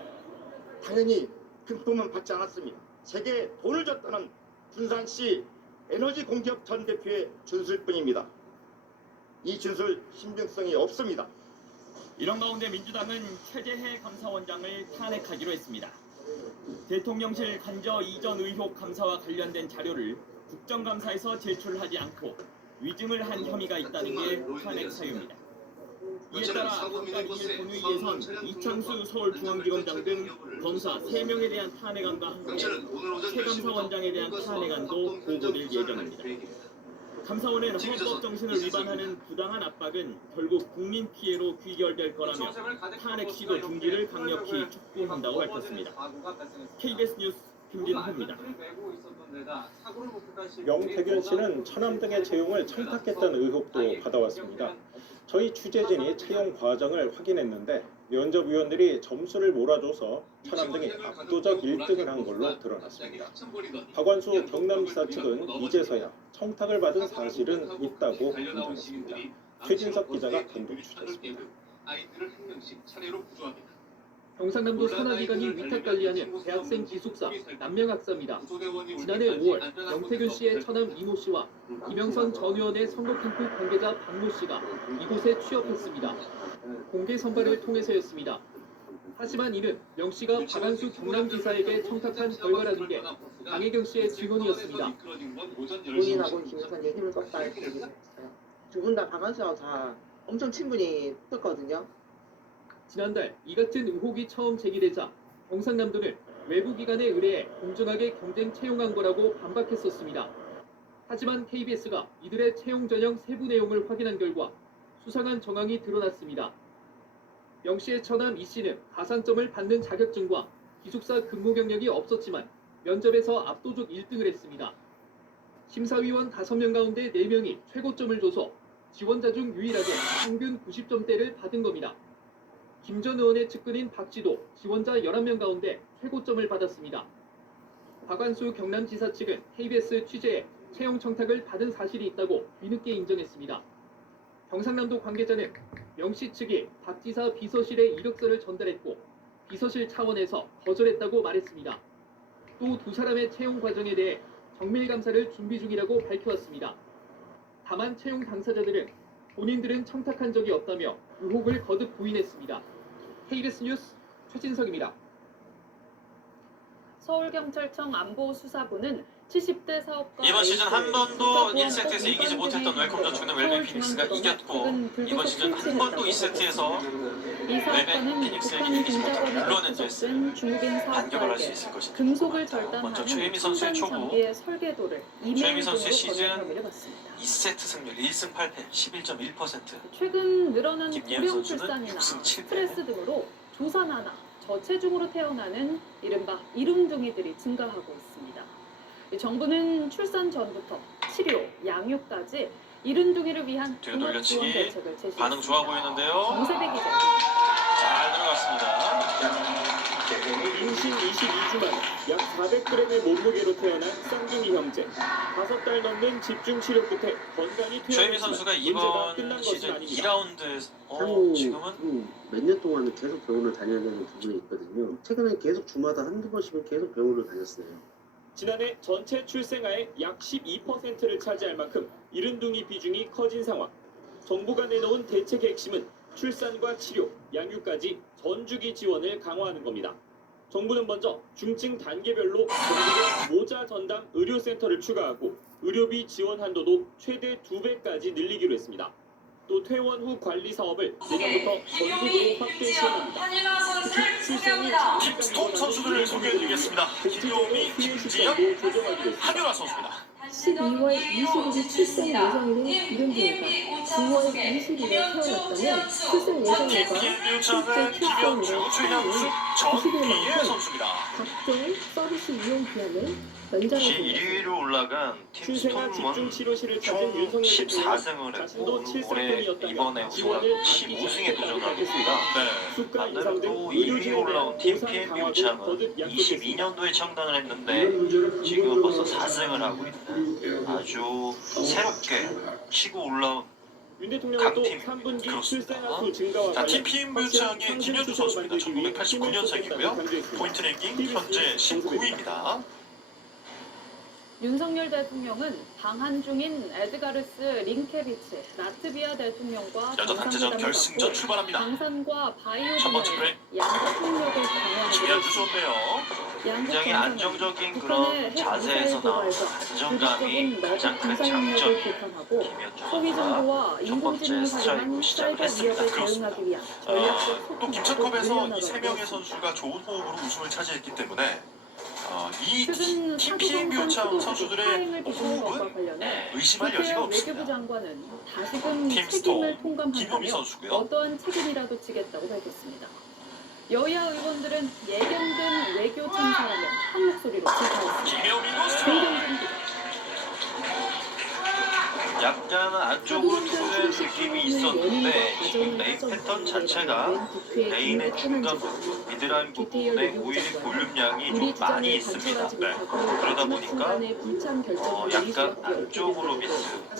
당연히 금품은 받지 않았습니다. 제게 돈을 줬다는 군산시 에너지 공기업 전 대표의 준술뿐입니다. 이 준술 신빙성이 없습니다. 이런 가운데 민주당은 최재해 감사원장을 탄핵하기로 했습니다. 대통령실 관저 이전 의혹 감사와 관련된 자료를 국정감사에서 제출하지 않고 위증을 한 혐의가 있다는 게 탄핵 사유입니다. 이에 따라 아까 2일 본회의에선 이창수 서울중앙지검장 등 검사 3명에 대한 탄핵안과 함께 최 감사원장에 대한 탄핵안도 보고될 예정입니다. 감사원은 헌법 정신을 위반하는 부당한 압박은 결국 국민 피해로 귀결될 거라며 탄핵 시도 중지를 강력히 촉구한다고 밝혔습니다. KBS 뉴스 김진호입니다. 명태균 씨는 처남 등의 채용을 청탁했다는 의혹도 받아왔습니다. 저희 취재진이 채용 과정을 확인했는데 면접위원들이 점수를 몰아줘서 처남 등이 압도적 1등을 한 걸로 드러났습니다. 박완수 경남지사 측은 이제서야 청탁을 받은 사실은 있다고 인정했습니다. 최진석 기자가 단독 취재했습니다. 경상남도 산하기관이 위탁관리하는 대학생 기숙사 남명학사입니다. 지난해 5월 명태균 씨의 처남 이모 씨와 김영선 전 의원의 선거캠프 관계자 박모 씨가 이곳에 취업했습니다. 공개 선발을 통해서였습니다. 하지만 이는 명 씨가 박완수 경남지사에게 청탁한 결과라는 게 강혜경 씨의 증언이었습니다. 본인하고 김영선이 힘을 썼다 이렇게 얘기했어요. 두 분 다 박완수하고 다 엄청 친분이 붙었거든요. 지난달 이 같은 의혹이 처음 제기되자 경상남도는 외부 기관에 의뢰해 공정하게 경쟁 채용한 거라고 반박했었습니다. 하지만 KBS가 이들의 채용 전형 세부 내용을 확인한 결과 수상한 정황이 드러났습니다. 명 씨의 처남 이 씨는 가산점을 받는 자격증과 기숙사 근무 경력이 없었지만 면접에서 압도적 1등을 했습니다. 심사위원 5명 가운데 4명이 최고점을 줘서 지원자 중 유일하게 평균 90점대를 받은 겁니다. 김 전 의원의 측근인 박지도 지원자 11명 가운데 최고점을 받았습니다. 박완수 경남지사 측은 KBS 취재에 채용 청탁을 받은 사실이 있다고 뒤늦게 인정했습니다. 경상남도 관계자는 명 씨 측이 박 지사 비서실에 이력서를 전달했고 비서실 차원에서 거절했다고 말했습니다. 또 두 사람의 채용 과정에 대해 정밀 감사를 준비 중이라고 밝혀왔습니다. 다만 채용 당사자들은 본인들은 청탁한 적이 없다며 의혹을 거듭 부인했습니다. KBS 뉴스 최진석입니다. 서울경찰청 안보수사부는 70대 사업가 이번 시즌 한 번도 1세트에서 이기지 못했던 웰컴 저축은 웰뱅 피닉스가 이겼고 이번 시즌 한 번도 2세트에서 웰뱅 피닉스에게 이기지 못한 물론은 됐을 반격을 할 수 있을 것입니다. 금속을 절단하는 먼저 최혜미 선수의 초구. 장비의 설계도를 최혜미 선수의 이메일 시즌 등으로 혐의를 받습니다. 2세트 승률 1승 8패 11.1%. 최근 늘어난 김예은 불용 선수는 출산이나 6승 7패. 스트레스 등으로 조산하나 저체중으로 태어나는 이른바 이름둥이들이 증가하고 있습니다. 정부는 출산 전부터 치료, 양육까지 이른둥이를 위한 뒤로 종합 지원 돌려치기 대책을 제시했습니다. 반응 좋아 보이는데요. 정세배 기자. 잘 들어갔습니다. 임신 22주 만에 약 400g의 몸무게로 태어난 쌍둥이 형제. 5달 넘는 집중 치료 끝에 건강히 최혜미 선수가 문제가 끝난 이번 것은 시즌 아닙니다. 2라운드에서 지금은 몇 년 동안은 계속 병원을 다녀야 되는 부분이 있거든요. 최근에 계속 주마다 한두 번씩은 계속 병원을 다녔어요. 지난해 전체 출생아의 약 12%를 차지할 만큼 이른둥이 비중이 커진 상황. 정부가 내놓은 대책의 핵심은 출산과 치료, 양육까지 전주기 지원을 강화하는 겁니다. 정부는 먼저 중증 단계별로 전국에 모자 전담 의료센터를 추가하고 의료비 지원 한도도 최대 2배까지 늘리기로 했습니다. 또 퇴원 후 관리 사업을 내년부터 전국으로 확대 시행합니다. 출생 후 톱 선수들을 소개해드리겠습니다. 김효미, 김지영, 한유라 선수입니다. 12월 20일이 출생 예정일인 이른비가 9월 20일에 태어났다면 출생 예정일과 실제 출생일의 차이는 90일만큼 각종 서비스 이용 기한은 연장하고 있습니다. 1위로 올라간 신생아 집중 팀스톰은 치료실을 찾은 총 윤석열 대통령 14승을 자신도 했고 올해 7승뿐이었다며 이번에 지원을 15승에 도전하고 있습니다. 수가 인상 반대로 등 또 의료진에 2위 대한 올라온 팀 보상 PNB 강화도 우창은 거듭 약속했습니다. 22년도에 창단을 했는데 지금은 벌써 4승을 하고 있는 아주 새롭게 치고 올라온 윤 대통령은 또 강팀 3분기 출생아 수 증가와 자, 관련 팀 PNB우창의 김현주 선수입니다. 1989년생이고요. 포인트 랭킹 현재 19위입니다. 윤석열 대통령은 방한 중인 에드가르스 링케비츠 라트비아 대통령과 여자 단체전 결승전 출발합니다. 방산과 바이오 첫 번째 분야의 프레임. 양국 협력을 강화하는 김현주 좋네요. 굉장히 안정적인 그런 자세에서 나오는 안정감이 가장 큰 장점. 소비 정보와 인공지능을 활용한 사이버 위협에 대응하기 위한 전략적 또 김천컵에서 이 세 명의 선수가 좋은 호흡으로 우승을 차지했기 때문에 이 팀 PNB우창 선수들의 호흡은 의심할 여지가 외교부 없습니다. 장관은 다시금 팀 책임을 스톰, 김효미 통감한다며 선수고요. 어떠한 책임이라도 지겠다고 밝혔습니다. 여야 의원들은 예견된 외교 참사라며 한 목소리로 질타했습니다. 약간은 안쪽으로 투구의 느낌이 있었는데 지금 레인 패턴 자체가 레인의 중간 부분, 미드라인 부분에 오일의 볼륨량이 좀 많이 있습니다. 그러다 보니까 약간 안쪽으로 미스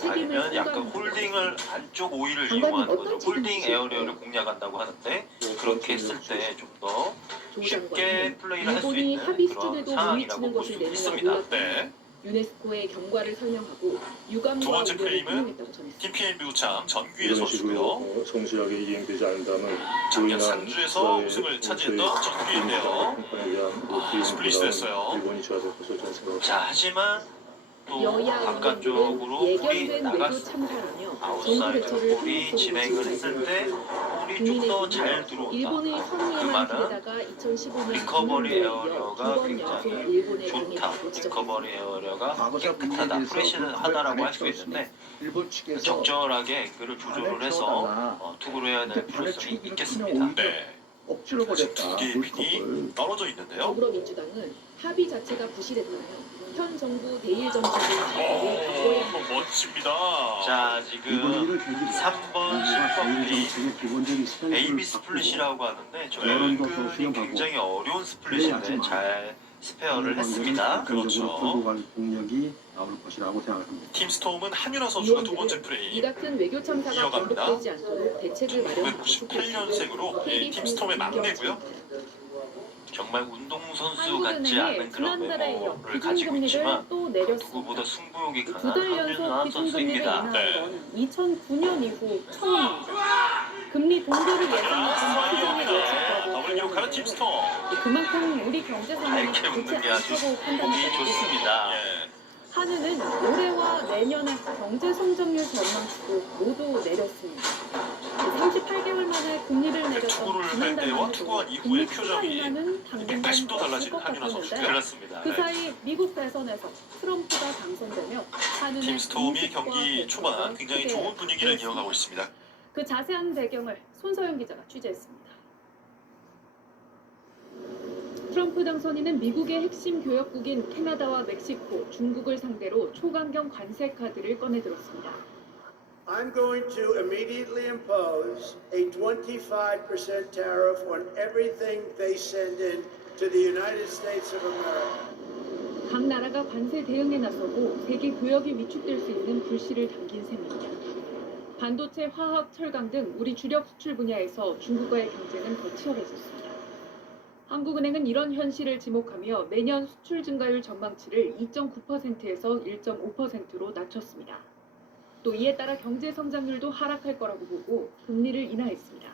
아니면 약간 홀딩을 안쪽 오일을 이용하는 거죠. 홀딩 에어리어를 공략한다고 하는데 그렇게 했을 때 좀 더 쉽게 플레이를 할 수 일본이 있는 합의 그런 수준에도 못 상황이라고 미치는 볼 수 것을 내놓아 있습니다. 몰랐다. 네. 유네스코의 경과를 설명하고 유감과 두 번째 우려를 프레임은 표명했다고 전했습니다. 팀 PNB우창 전규의 이런 선수고요. 식으로 성실하게 이행되지 않는다면 작년 상주에서 우승을 차지했던 전규인데요. 스플릿이 됐어요. 일본이 좋아질 것으로 저는 생각합니다. 자, 하지만 또 여야 바깥쪽으로 의원들은 볼이 예견된 외교 나갔습니다. 참사라며 정부 아웃사이드 대처를 볼이 진행을 했을 때 볼이 좀 더 잘 들어온다. 일본의 그 선의에만 말은 기대다가 2015년 리커버리 이어 에어리어가 두번 연속 굉장히 일본의 좋다. 공격으로 리커버리 에어리어가 깨끗하다. 프레시하다라고 할 수 있는데 적절하게 그를 조절을 해서 투구를 해야 될 필요성이 있겠습니다. 네. 억지로 버렸다. 두 개의 핀이 떨어져 있는데요. 더불어민주당은 합의 자체가 부실했다며 현 정부 내일 정책을 바꿔야 한다. 멋집니다. 자, 지금 3번 슈퍼플릿 AB 스플릿이라고 하는데 저 은근히 굉장히 어려운 스플릿인데 잘 스페어를 했습니다. 그렇죠. 공력이 나올 것이라고 생각합니다. 팀 스톰은 한윤아 선수가 두 번째 이 프레임. 같은 외교 참사가 이어갑니다. 반복되지 않도록 대책을 마련하고 1998년생으로 팀 스톰의 막내고요. 정말 운동선수 같지 않은 그런 지난달에 이어 외모를 가지고 기준금리를 있지만 또 내렸습니다. 누구보다 승부욕이 두 강한 달 연속 한윤아 기준금리를 선수입니다. 인하한 네. 건 2009년 이후 처음입니다. 금리 동결을 예상했던 시장의 예측과도 더블 기록하는 팀 스톰. 그만큼 우리 경제 상황이 밝게 좋지 웃는 게 아주 않다고 보기 판단했기 좋습니다. 때문입니다. 한은은 올해와 내년의 경제 성장률 전망치도 모두 내렸습니다. 38개월 만에 금리를 내렸던 투구를 할 지난달만 때와 해도 투구한 이후의 금리 추가 표정이 인하는 당분간 180도 없을 달라진 것 한윤아 선수. 같았는데 그렇습니다. 그 네. 사이 미국 대선에서 트럼프가 당선되며 한은의 팀 스톰이 인식과 경기 초반 대처가 굉장히 크게 좋은 분위기를 바뀌었습니다. 이어가고 있습니다. 그 자세한 배경을 손서영 기자가 취재했습니다. 트럼프 당선인은 미국의 핵심 교역국인 캐나다와 멕시코, 중국을 상대로 초강경 관세 카드를 꺼내들었습니다. I'm going to immediately impose a 25% tariff on everything they send in to the United States of America. 각 나라가 관세 대응에 나서고 세계 교역이 위축될 수 있는 불씨를 담긴 셈입니다. 반도체, 화학, 철강 등 우리 주력 수출 분야에서 중국과의 경쟁은 더 치열해졌습니다. 한국은행은 이런 현실을 지목하며 내년 수출 증가율 전망치를 2.9%에서 1.5%로 낮췄습니다. 또 이에 따라 경제 성장률도 하락할 거라고 보고 금리를 인하했습니다.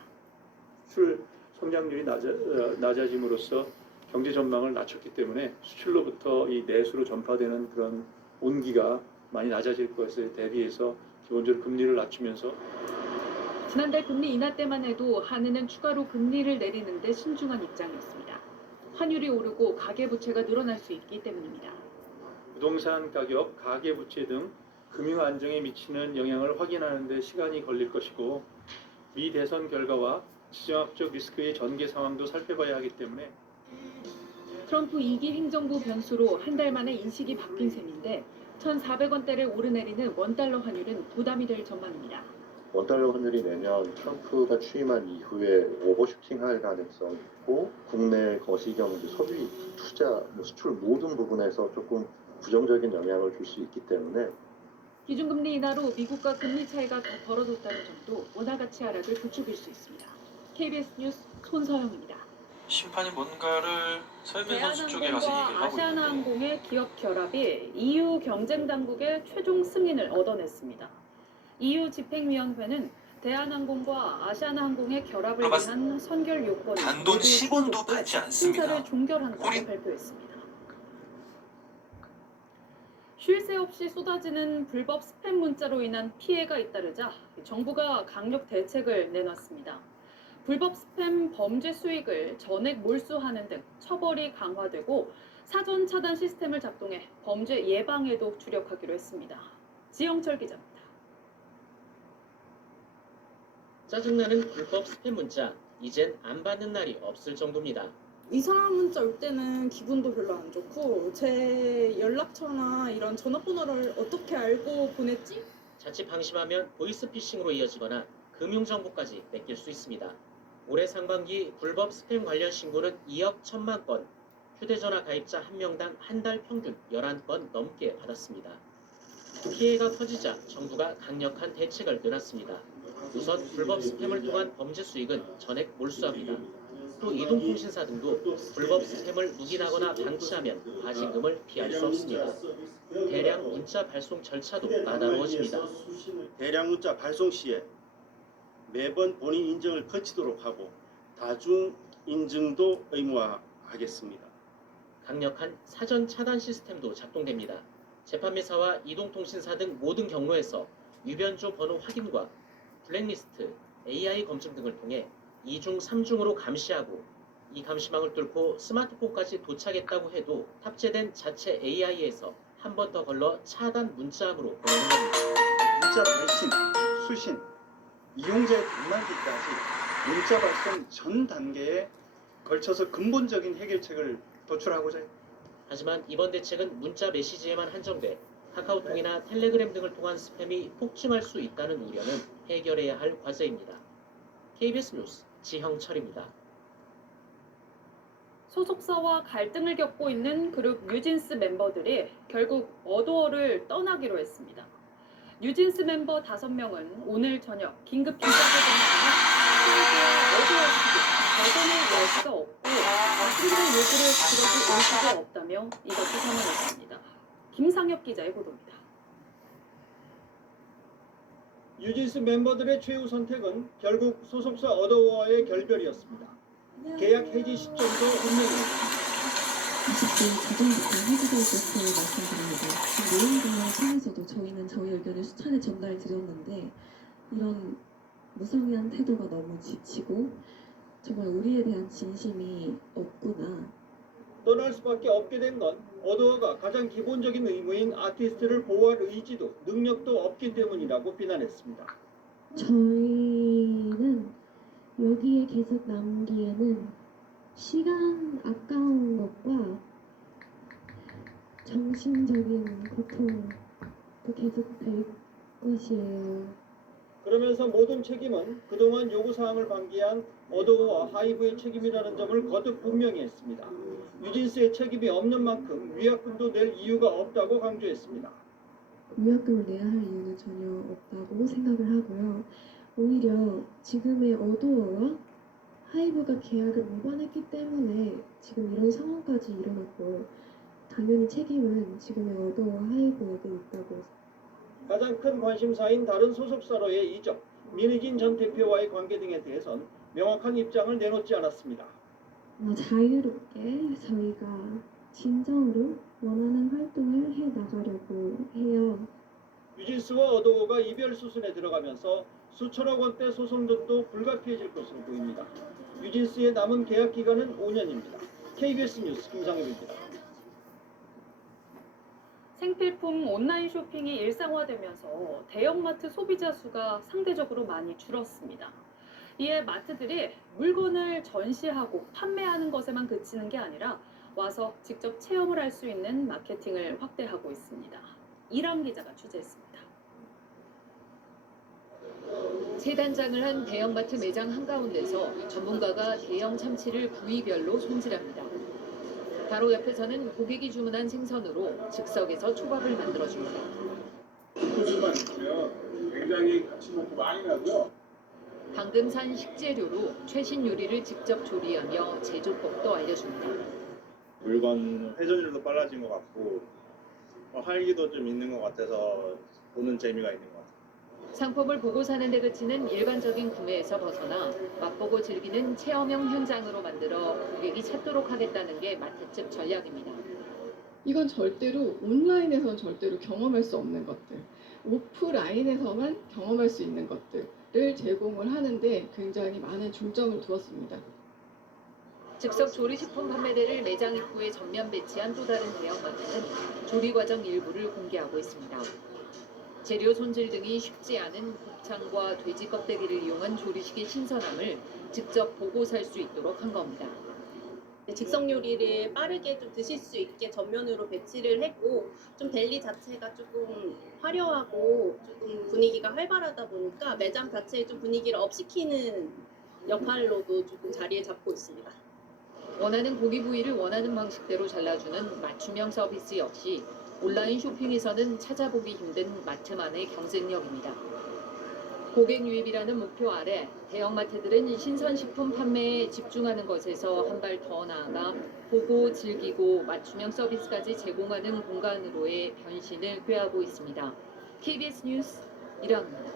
수출 성장률이 낮아짐으로써 경제 전망을 낮췄기 때문에 수출로부터 이 내수로 전파되는 그런 온기가 많이 낮아질 것에 대비해서 기본적으로 금리를 낮추면서 지난달 금리 인하 때만 해도 한은은 추가로 금리를 내리는 데 신중한 입장이었습니다. 환율이 오르고 가계부채가 늘어날 수 있기 때문입니다. 부동산 가격, 가계 부채 등 금융 안정에 미치는 영향을 확인하는 데 시간이 걸릴 것이고 미 대선 결과와 지정학적 리스크의 전개 상황도 살펴봐야 하기 때문에 트럼프 2기 행정부 변수로 한 달 만에 인식이 바뀐 셈인데 1,400원대를 오르내리는 원달러 환율은 부담이 될 전망입니다. 원달러 환율이 내년 트럼프가 취임한 이후에 오버슈팅할 가능성이 있고 국내 거시경제, 소비, 투자, 수출 모든 부분에서 조금 부정적인 영향을 줄 수 있기 때문에 기준금리 인하로 미국과 금리 차이가 더 벌어졌다는 점도 원화 가치 하락을 부추길 수 있습니다. KBS 뉴스 손서영입니다. 심판이 뭔가를 서현민 선수 쪽에 가서 얘기를 대한항공과 하고 있는데 아시아나항공의 기업 결합이 EU 경쟁 당국의 최종 승인을 얻어냈습니다. EU 집행위원회는 대한항공과 아시아나항공의 결합을 위한 선결 요건을 단돈 10원도 받지 않습니다. 심사를 종결한다고 발표했습니다. 쉴 새 없이 쏟아지는 불법 스팸 문자로 인한 피해가 잇따르자 정부가 강력 대책을 내놨습니다. 불법 스팸 범죄 수익을 전액 몰수하는 등 처벌이 강화되고 사전 차단 시스템을 작동해 범죄 예방에도 주력하기로 했습니다. 지영철 기자입니다. 짜증나는 불법 스팸 문자, 이젠 안 받는 날이 없을 정도입니다. 이상한 문자 올 때는 기분도 별로 안 좋고 제 연락처나 이런 전화번호를 어떻게 알고 보냈지? 자칫 방심하면 보이스피싱으로 이어지거나 금융정보까지 뺏길 수 있습니다. 올해 상반기 불법 스팸 관련 신고는 2억 1천만 건, 휴대전화 가입자 1명당 한 달 평균 11건 넘게 받았습니다. 피해가 커지자 정부가 강력한 대책을 내놨습니다. 우선 불법 스팸을 통한 범죄 수익은 전액 몰수합니다. 또 이동통신사 등도 불법 스팸을 묵인하거나 방치하면 과징금을 피할 수 없습니다. 대량 문자 발송 절차도 까다로워집니다. 대량 문자 발송 시에 매번 본인 인증을 거치도록 하고 다중 인증도 의무화하겠습니다. 강력한 사전 차단 시스템도 작동됩니다. 재판매사와 이동통신사 등 모든 경로에서 유변조 번호 확인과 블랙리스트, AI 검증 등을 통해 2중, 3중으로 감시하고 이 감시망을 뚫고 스마트폰까지 도착했다고 해도 탑재된 자체 AI에서 한 번 더 걸러 차단 문자함으로 보내는 겁니다. 문자 발신, 수신, 이용자의 단말기까지 문자 발송 전 단계에 걸쳐서 근본적인 해결책을 도출하고자 합니다. 하지만 이번 대책은 문자 메시지에만 한정돼 카카오톡이나 텔레그램 등을 통한 스팸이 폭증할 수 있다는 우려는 해결해야 할 과제입니다. KBS 뉴스 지형철입니다. 소속사와 갈등을 겪고 있는 그룹 뉴진스 멤버들이 결국 어도어를 떠나기로 했습니다. 뉴진스 mem버 5명은 오늘 저녁 긴급 기자회견을 통해 어도어 결선을 낼 수가 없고 승인의 요구를 들어줄 의지가 없다며 이것도 선언했습니다. 김상엽 기자의 보도입니다. 뉴진스 멤버들의 최후 선택은 결국 소속사 어도어와의 결별이었습니다. 계약 해지 시점도 분명했습니다. 20대 자정부터 해지될 것을 말씀드립니다. 내용들을 통해서도 저희는 저희 의견을 수차례 전달 드렸는데 이런 무성의한 태도가 너무 지치고 정말 우리에 대한 진심이 없구나. 떠날 수밖에 없게 된 건 어도어가 가장 기본적인 의무인 아티스트를 보호할 의지도 능력도 없기 때문이라고 비난했습니다. 저희는 여기에 계속 남기에는 시간 아까운 것과 정신적인 고통도 계속 될 것이에요. 그러면서 모든 책임은 그동안 요구사항을 방기한 어도어와 하이브의 책임이라는 점을 거듭 분명히 했습니다. 뉴진스의 책임이 없는 만큼 위약금도 낼 이유가 없다고 강조했습니다. 위약금을 내야 할 이유는 전혀 없다고 생각을 하고요. 오히려 지금의 어도어와 하이브가 계약을 위반했기 때문에 지금 이런 상황까지 일어났고 당연히 책임은 지금의 어도어와 하이브에게 있다고. 가장 큰 관심사인 다른 소속사로의 이적, 민희진 전 대표와의 관계 등에 대해선 명확한 입장을 내놓지 않았습니다. 자유롭게 저희가 진정으로 원하는 활동을 해나가려고 해요. 뉴진스와 어도어가 이별 수순에 들어가면서 수천억 원대 소송전도 불가피해질 것으로 보입니다. 뉴진스의 남은 계약 기간은 5년입니다. KBS 뉴스 김상엽입니다. 생필품 온라인 쇼핑이 일상화되면서 대형마트 소비자 수가 상대적으로 많이 줄었습니다. 이에 마트들이 물건을 전시하고 판매하는 것에만 그치는 게 아니라 와서 직접 체험을 할 수 있는 마케팅을 확대하고 있습니다. 이랑 기자가 취재했습니다. 세 단장을 한 대형마트 매장 한가운데서 전문가가 대형 참치를 부위별로 손질합니다. 바로 옆에서는 고객이 주문한 생선으로 즉석에서 초밥을 만들어줍니다. 소주만 있으면 굉장히 가치 높고 많이 나고요. 방금 산 식재료로 최신 요리를 직접 조리하며 제조법도 알려줍니다. 물건 회전율도 빨라진 것 같고 활기도 좀 있는 것 같아서 보는 재미가 있는 것 같아요. 상품을 보고 사는 데 그치는 일반적인 구매에서 벗어나 맛보고 즐기는 체험형 현장으로 만들어 고객이 찾도록 하겠다는 게 마트 측 전략입니다. 이건 절대로 온라인에서는 절대로 경험할 수 없는 것들, 오프라인에서만 경험할 수 있는 것들을 제공을 하는데 굉장히 많은 중점을 두었습니다. 즉석 조리식품 판매대를 매장 입구에 전면 배치한 또 다른 대형마트는 조리 과정 일부를 공개하고 있습니다. 재료 손질 등이 쉽지 않은 곱창과 돼지 껍데기를 이용한 조리식의 신선함을 직접 보고 살 수 있도록 한 겁니다. 즉석 요리를 빠르게 좀 드실 수 있게 전면으로 배치를 했고 좀 델리 자체가 조금 화려하고 조금 분위기가 활발하다 보니까 매장 자체의 좀 분위기를 업시키는 역할로도 조금 자리를 잡고 있습니다. 원하는 고기 부위를 원하는 방식대로 잘라주는 맞춤형 서비스 역시 온라인 쇼핑에서는 찾아보기 힘든 마트만의 경쟁력입니다. 고객 유입이라는 목표 아래 대형마트들은 신선식품 판매에 집중하는 것에서 한 발 더 나아가 보고 즐기고 맞춤형 서비스까지 제공하는 공간으로의 변신을 꾀하고 있습니다. KBS 뉴스 이랑입니다.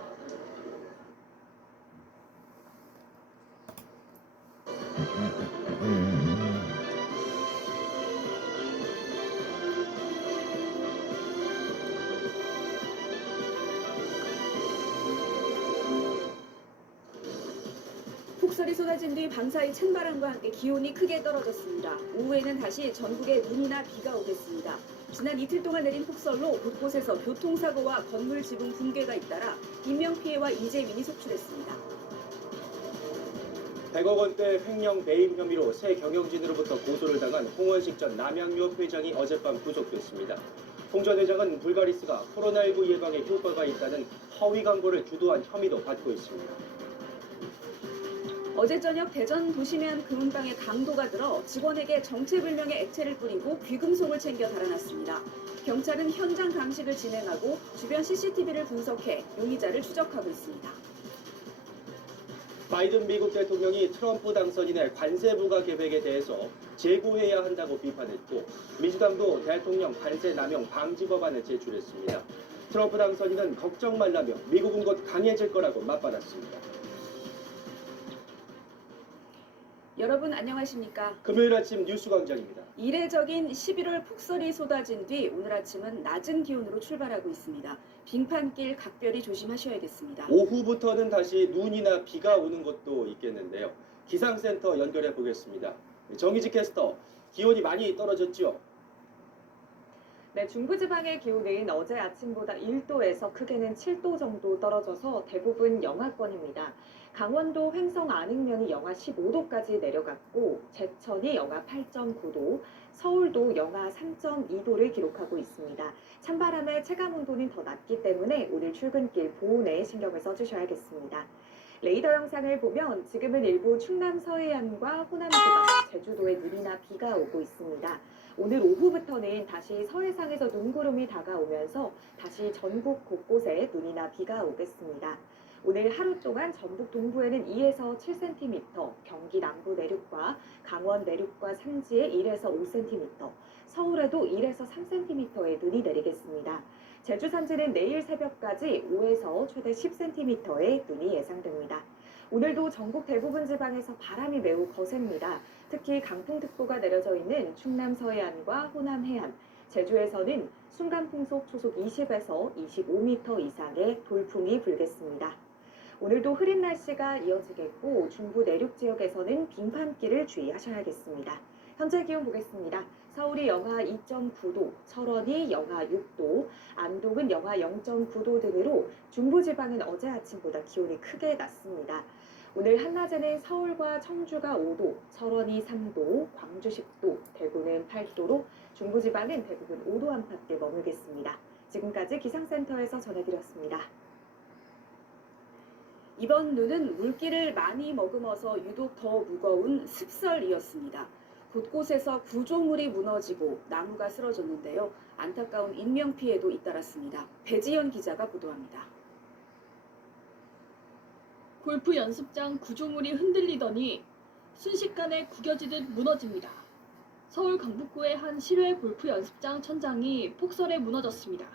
폭설이 쏟아진 뒤 밤사이 찬바람과 함께 기온이 크게 떨어졌습니다. 오후에는 다시 전국에 눈이나 비가 오겠습니다. 지난 이틀 동안 내린 폭설로 곳곳에서 교통사고와 건물 지붕 붕괴가 잇따라 인명피해와 인재민이 속출했습니다. 100억 원대 횡령 배임 혐의로 새 경영진으로부터 고소를 당한 홍원식 전 남양유업 회장이 어젯밤 구속됐습니다. 홍 전 회장은 불가리스가 코로나19 예방에 효과가 있다는 허위 광고를 주도한 혐의도 받고 있습니다. 어제 저녁 대전 도심의 금은방에 강도가 들어 직원에게 정체불명의 액체를 뿌리고 귀금속을 챙겨 달아났습니다. 경찰은 현장 감식을 진행하고 주변 CCTV를 분석해 용의자를 추적하고 있습니다. 바이든 미국 대통령이 트럼프 당선인의 관세 부과 계획에 대해서 재고해야 한다고 비판했고 민주당도 대통령 관세 남용 방지 법안을 제출했습니다. 트럼프 당선인은 걱정 말라며 미국은 곧 강해질 거라고 맞받았습니다. 여러분 안녕하십니까? 금요일 아침 뉴스 광장입니다. 이례적인 11월 폭설이 쏟아진 뒤 오늘 아침은 낮은 기온으로 출발하고 있습니다. 빙판길 각별히 조심하셔야겠습니다. 오후부터는 다시 눈이나 비가 오는 곳도 있겠는데요. 기상센터 연결해 보겠습니다. 정희지 캐스터, 기온이 많이 떨어졌죠? 네, 중부지방의 기온은 어제 아침보다 1도에서 크게는 7도 정도 떨어져서 대부분 영하권입니다. 강원도 횡성 안흥면이 영하 15도까지 내려갔고 제천이 영하 8.9도, 서울도 영하 3.2도를 기록하고 있습니다. 찬바람의 체감온도는 더 낮기 때문에 오늘 출근길 보온에 신경을 써주셔야겠습니다. 레이더 영상을 보면 지금은 일부 충남 서해안과 호남 지방, 제주도에 눈이나 비가 오고 있습니다. 오늘 오후부터는 다시 서해상에서 눈구름이 다가오면서 다시 전국 곳곳에 눈이나 비가 오겠습니다. 오늘 하루 동안 전북 동부에는 2에서 7cm, 경기 남부 내륙과 강원 내륙과 산지에 1에서 5cm, 서울에도 1에서 3cm의 눈이 내리겠습니다. 제주 산지는 내일 새벽까지 5에서 최대 10cm의 눈이 예상됩니다. 오늘도 전국 대부분 지방에서 바람이 매우 거셉니다. 특히 강풍특보가 내려져 있는 충남 서해안과 호남 해안, 제주에서는 순간풍속 초속 20에서 25m 이상의 돌풍이 불겠습니다. 오늘도 흐린 날씨가 이어지겠고 중부 내륙 지역에서는 빙판길을 주의하셔야겠습니다. 현재 기온 보겠습니다. 서울이 영하 2.9도, 철원이 영하 6도, 안동은 영하 0.9도 등으로 중부지방은 어제 아침보다 기온이 크게 낮습니다. 오늘 한낮에는 서울과 청주가 5도, 철원이 3도, 광주 10도, 대구는 8도로 중부지방은 대부분 5도 안팎에 머물겠습니다. 지금까지 기상센터에서 전해드렸습니다. 이번 눈은 물기를 많이 머금어서 유독 더 무거운 습설이었습니다. 곳곳에서 구조물이 무너지고 나무가 쓰러졌는데요. 안타까운 인명피해도 잇따랐습니다. 배지연 기자가 보도합니다. 골프 연습장 구조물이 흔들리더니 순식간에 구겨지듯 무너집니다. 서울 강북구의 한 실외 골프 연습장 천장이 폭설에 무너졌습니다.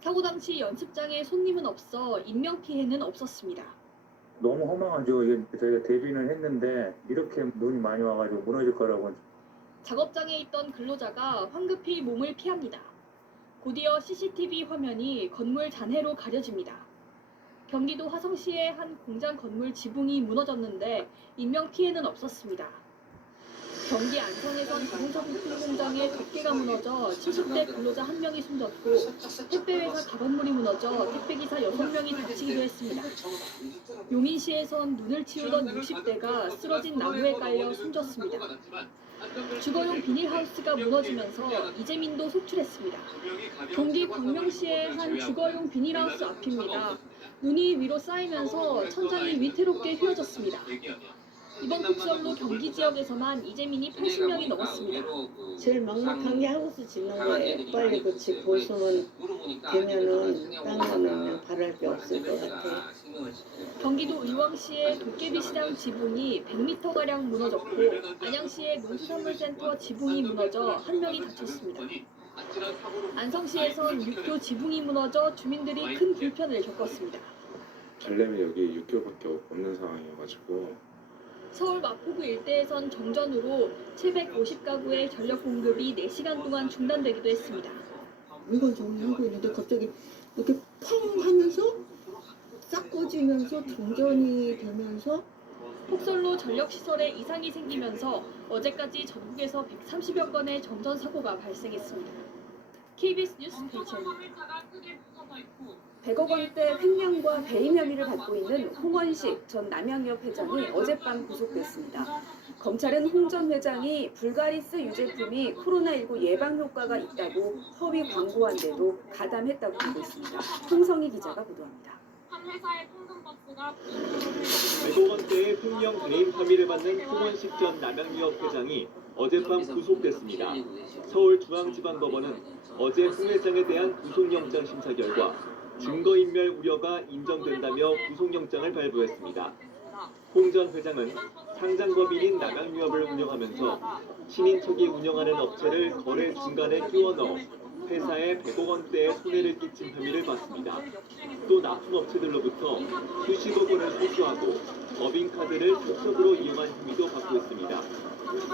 사고 당시 연습장에 손님은 없어 인명피해는 없었습니다. 너무 허망하죠. 이게 저희가 대비는 했는데 이렇게 눈이 많이 와가지고 무너질 거라고. 작업장에 있던 근로자가 황급히 몸을 피합니다. 곧이어 CCTV 화면이 건물 잔해로 가려집니다. 경기도 화성시의 한 공장 건물 지붕이 무너졌는데 인명피해는 없었습니다. 경기 안성에선 자동차 부품 공장에 덮개가 무너져 70대 근로자 1명이 숨졌고 택배회사 가건물이 무너져 택배기사 6명이 다치기도 했습니다. 용인시에선 눈을 치우던 60대가 쓰러진 나무에 깔려 숨졌습니다. 주거용 비닐하우스가 무너지면서 이재민도 속출했습니다. 경기 광명시의 한 주거용 비닐하우스 앞입니다. 눈이 위로 쌓이면서 천장이 위태롭게 휘어졌습니다. 이번 폭설로 경기 지역에서만 이재민이 80명이 넘었습니다. 제일 막막한 게 하우스 짓는 거예요. 빨리 그 집 보수면 되면은 딴 거는 바랄 게 없을 것 같아요. 경기도 의왕시의 도깨비 시장 지붕이 100m가량 무너졌고 안양시의 농수산물센터 지붕이 무너져 1명이 다쳤습니다. 안성시에선 육교 지붕이 무너져 주민들이 큰 불편을 겪었습니다. 가려면 여기 육교밖에 없는 상황이어가지고 서울 마포구 일대에선 정전으로 750가구의 전력 공급이 4시간 동안 중단되기도 했습니다. 물건 정리하고 있는데 갑자기 이렇게 펑 하면서 싹 꺼지면서 정전이 되면서 폭설로 전력시설에 이상이 생기면서 어제까지 전국에서 130여 건의 정전 사고가 발생했습니다. KBS 뉴스 배지연입니다. 100억 원대 횡령과 배임 혐의를 받고 있는 홍원식 전 남양유업 회장이 어젯밤 구속됐습니다. 검찰은 홍 전 회장이 불가리스 유제품이 코로나19 예방 효과가 있다고 허위 광고한 데도 가담했다고 보고 있습니다. 홍성희 기자가 보도합니다. 100억 원대의 횡령 배임 혐의를 받는 홍원식 전 남양유업 회장이 어젯밤 구속됐습니다. 서울중앙지방법원은 어제 홍 회장에 대한 구속영장 심사 결과 증거인멸 우려가 인정된다며 구속영장을 발부했습니다. 홍 전 회장은 상장법인인 남양유업을 운영하면서 신인척이 운영하는 업체를 거래 중간에 끼워 넣어 회사에 100억 원대의 손해를 끼친 혐의를 받습니다. 또 납품업체들로부터 수십억 원을 소수하고 법인카드를 사적으로 이용한 혐의도 받고 있습니다.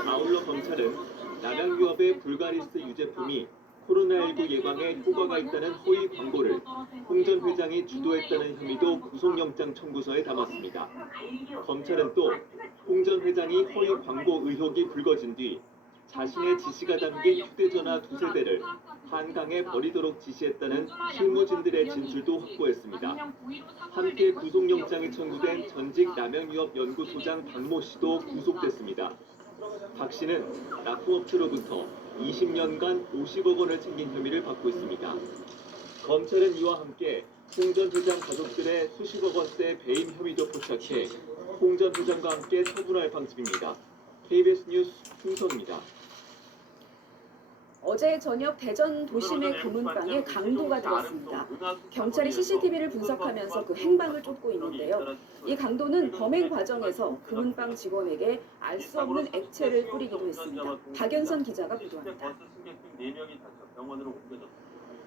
아울러 검찰은 남양유업의 불가리스 유제품이 코로나19 예방에 효과가 있다는 허위 광고를 홍 전 회장이 주도했다는 혐의도 구속영장 청구서에 담았습니다. 검찰은 또 홍 전 회장이 허위 광고 의혹이 불거진 뒤 자신의 지시가 담긴 휴대전화 2세대를 한강에 버리도록 지시했다는 실무진들의 진술도 확보했습니다. 함께 구속영장이 청구된 전직 남양유업 연구소장 박모 씨도 구속됐습니다. 박 씨는 납품업체로부터 20년간 50억 원을 챙긴 혐의를 받고 있습니다. 검찰은 이와 함께 홍 전 회장 가족들의 수십억 원대 배임 혐의도 포착해 홍 전 회장과 함께 처분할 방침입니다. KBS 뉴스 김성입니다. 어제 저녁 대전 도심의 금은방에 강도가 들었습니다. 경찰이 CCTV를 분석하면서 그 행방을 쫓고 있는데요. 이 강도는 범행 과정에서 금은방 직원에게 알 수 없는 액체를 뿌리기도 했습니다. 박연선 기자가 보도합니다.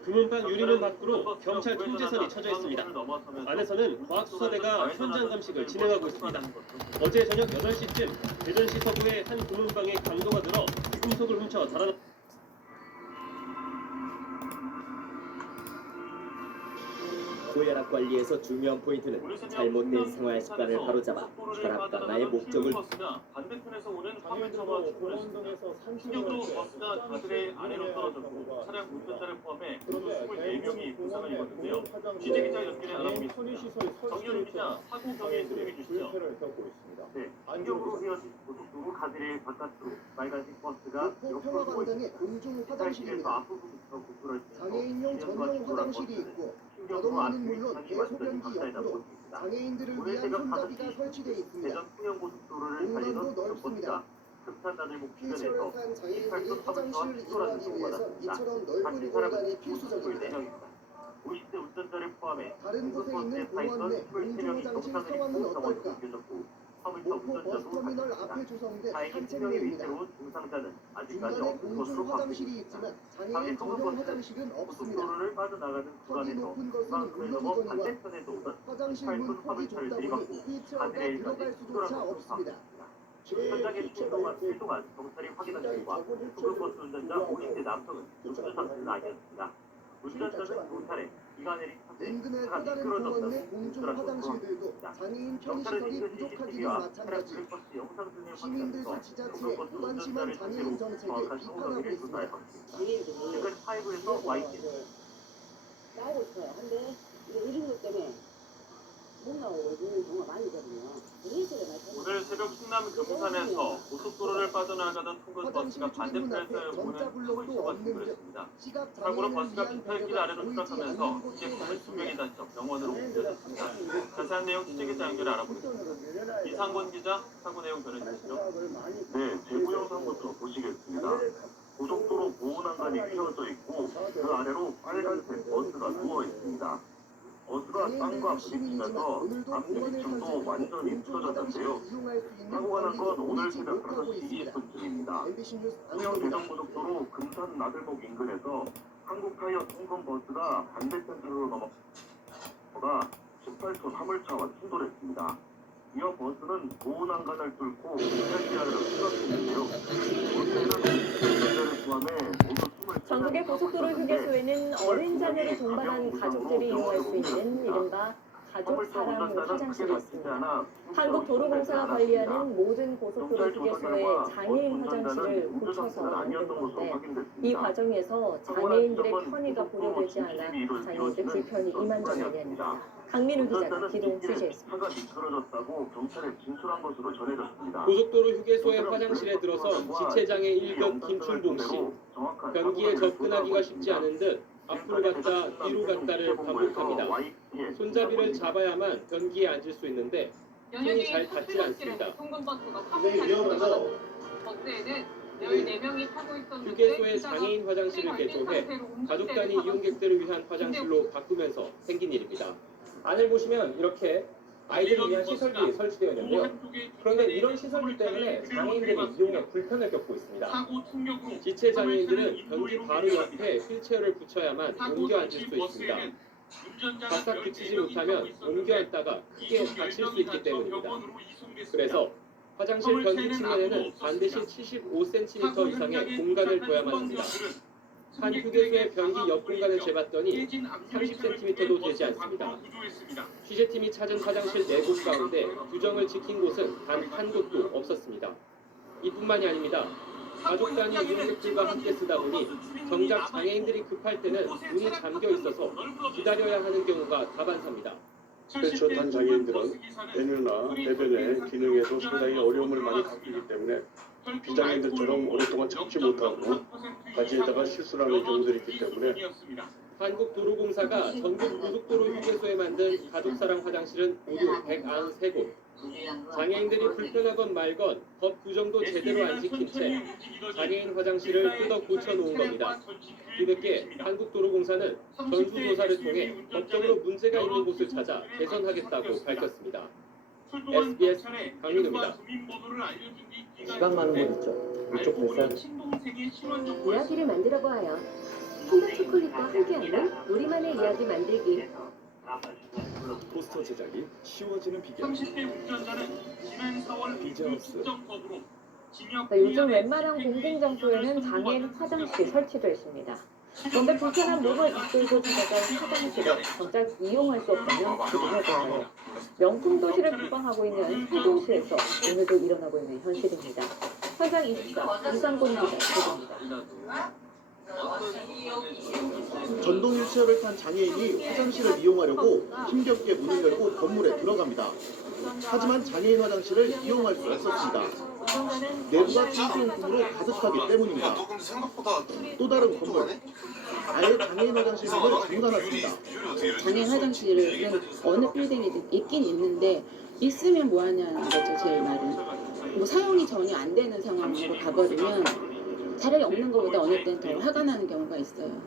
금은방 유리문 밖으로 경찰 통제선이 쳐져 있습니다. 안에서는 과학수사대가 현장 감식을 진행하고 있습니다. 어제 저녁 8시쯤 대전시 서구의 한 금은방에 강도가 들어 금속을 훔쳐 달아나 고혈압 관리에서 중요한 포인트는 잘못된 생활 습관을 바로잡아 혈압 강화의 목적을 반대편에서 오는 화물차와 출근했습니다. 충격으로 버스가 가드레일 아래로 떨어졌고 차량 운전자를 포함해 모두 24명이 부상을 입었는데요. 취재기자 연결해 알아보겠습니다. 정유리 기자, 사고 경위 설명해 주시죠. 네, 안경으로 휘어진 고속도로 가드레일 바깥으로 빨간색 버스가 옆으로 누워 있습니다. 공중 화장실에서 화장실입니다. 앞부분부터 구부러지면서 장애인용 전용 화장실이 있고 자동문은 물론 대소변기 옆으로 장애인들을 위한 손잡이가 설치되어 있습니다. 대전 통영고속도로를 달리던 버스가 급탄 나들목 주변에서 휠체어를 탄 장애인들이 18톤 화장실을 화물차와 이용하기 충돌하는 위해서 사고가 이처럼 났습니다. 넓은 다친 사람은 공간이 필수적입니다. 24명입니다. 50대 운전자를 포함해 다른 곳에 있는 버스에 타 공원 내 있던 공중 23명이 화장실 경사를 상황은 입고 병원으로 어떨까? 옮겨졌고 화물차 목포 버스 운전자도 터미널 다쳤습니다. 앞에 조성된 다행히 2명의 산책로입니다. 위태로운 중상자는 아직까지 중간에 없는 것으로 공중 화장실이 파악됩니다. 있지만 당일 장애인 소금 전용 버스는 화장실은 없습니다. 고속도로를 빠져나가는 폭이 구간에서 높은 것은 중앙선을 넘어 물론이거니와 반대편에서 오던 화장실 문 18톤 폭이 화물차를 좁다 보니 들이받고 휠체어가 가드레일까지 들어갈 충돌한 수조차 것으로 없습니다. 현장에 출동한 경찰이 확인한 결과 소금버스 운전자 50대 남성은 음주 상태는 아니었습니다. 운전자는 도탈해 기가 내린 탓에 인근의 차가 또 다른 미끄러졌다는 공원 내 공중 공수라고 화장실들도 보도합니다. 장애인 경찰은 편의시설이 인근 부족하기는 CCTV와 마찬가지. 차량 블랙버스 영상 등을 시민들 확인하면서 지자체의 소금버스 무관심한 운전자를 장애인 상대로 정책에 정확한 비판하고 성명을 있습니다. 조사할 것입니다. 지금까지 파이브에서 YTN 나오고 있어요. 근데 이런 것 때문에 못 나오고 있는 경우가 많이 있거든요. 오늘 새벽 충남 금산에서 고속도로를 빠져나가던 통근버스가 반대편에서 오는 화물차와 충돌했습니다. 사고로 버스가 빗털길 아래로 추락하면서 이제품은 2명이 다쳐 병원으로 옮겨졌습니다. 자세한 내용 취재기자 연결 알아보겠습니다. 이상권 기자, 사고 내용 전해주시죠. 네, 제보 영상부터 보시겠습니다. 고속도로 보호난간이 휘어져 있고 그 아래로 빨간색 버스가 누워 있습니다. 버스가 땅과 부딪히면서 앞뒤 층도 완전히 부서졌는데요. 사고가 난 건 오늘 새벽 5시 20분쯤입니다. 통영 대전고속도로 금산 나들목 인근에서 한국타이어 통근버스가 반대편 차로로 넘어가 18톤 화물차와 충돌했습니다. 이어 버스는 보호난간을 뚫고 빗살길 아래로 쓰러졌는데요. 버스에는 운전자를 포함해 모두 전국의 고속도로 휴게소에는 어린 자녀를 동반한 가족들이 이용할 수 있는 이른바 가족 사랑 화장실이 있습니다. 한국도로공사가 관리하는 모든 고속도로 휴게소에 장애인 화장실을 고쳐서 만든 건데 이 과정에서 장애인들의 편의가 고려되지 않아 장애인들 불편이 이만저만이 강민우 기자가 기동 취재했습니다. 차가 미끄러졌다고 경찰에 진술한 것으로 전해졌습니다. 고속도로 휴게소의 화장실에 들어선 지체장애 1급 김춘봉 씨. 변기에 접근하기가 쉽지 않은 듯 앞으로 갔다 뒤로 갔다를 반복합니다. 손잡이를 잡아야만 변기에 앉을 수 있는데 손이 잘 닿지 않습니다. 버스에는 14명이 타고 있었는데 휴게소의 장애인 화장실을 개조해 가족 단위 이용객들을 위한 화장실로 바꾸면서 생긴 일입니다. 안을 보시면 이렇게 아이들을 위한 시설들이 설치되어 있는데요. 그런데 이런 시설들 때문에 장애인들이 이용에 불편을 겪고 있습니다. 지체 장애인들은 변기 바로 옆에 휠체어를 붙여야만 옮겨 앉을 수 있습니다. 바싹 붙이지 못하면 옮겨 앉다가 크게 다칠 수 있기 때문입니다. 그래서 화장실 변기 측면에는 반드시 75cm 이상의 공간을 둬야만 합니다. 한 휴게소의 변기 옆 공간을 재봤더니 30cm도 되지 않습니다. 취재팀이 찾은 화장실 4곳 가운데 규정을 지킨 곳은 단 한 곳도 없었습니다. 이뿐만이 아닙니다. 가족 단위 이용객들과 함께 쓰다 보니 정작 장애인들이 급할 때는 문이 잠겨 있어서 기다려야 하는 경우가 다반사입니다. 휠체어 탄 장애인들은 배뇨나 배변의 기능에도 상당히 어려움을 많이 겪기 때문에 비장애인들처럼 오랫동안 참지 못하고 가지에다가 실수를 하는 경우들이 있기 때문에 한국도로공사가 전국 고속도로 휴게소에 만든 가족사랑 화장실은 모두 193곳. 장애인들이 불편하건 말건 법 규정도 제대로 안 지킨 채 장애인 화장실을 뜯어 고쳐놓은 겁니다. 뒤늦게 한국도로공사는 전수조사를 통해 법적으로 문제가 있는 곳을 찾아 개선하겠다고 밝혔습니다. SBS 강민우입니다. 시간 많은 곳 있죠? 이쪽 됐어요? 이야기를 만들어 보아요. 킨더 초콜릿과 함께하는 우리만의 이야기 만들기. 포스터 제작이 쉬워지는 비결. 30대 운전자는 지난 4월 비즈하우스. 요즘 웬만한 공공장소에는 장애인 화장실이 설치되어 있습니다. 그런데 불편한 몸을 이끌고 찾아간 화장실을 정작 이용할 수 없다면 기분해볼까요? 명품 도시를 비방하고 있는 세종시에서 오늘도 일어나고 있는 현실입니다. 현장 24 이상곤 기자 보도입니다. 전동 휠체어를 탄 장애인이 화장실을 이용하려고 힘겹게 문을 열고 건물에 들어갑니다. 하지만 장애인 화장실을 이용할 수 없었습니다. 내부가 청소용품으로 가득하기 때문입니다. 또 다른 건물, 아예 장애인 화장실 문을 잠가놨습니다. 장애인 화장실은 어느 빌딩이든 있긴 있는데 있으면 뭐하냐는 거죠. 제일 말은 뭐 사용이 전혀 안 되는 상황으로 가버리면 차라리 없는 것보다 어느 때는 더 화가 나는 경우가 있어요.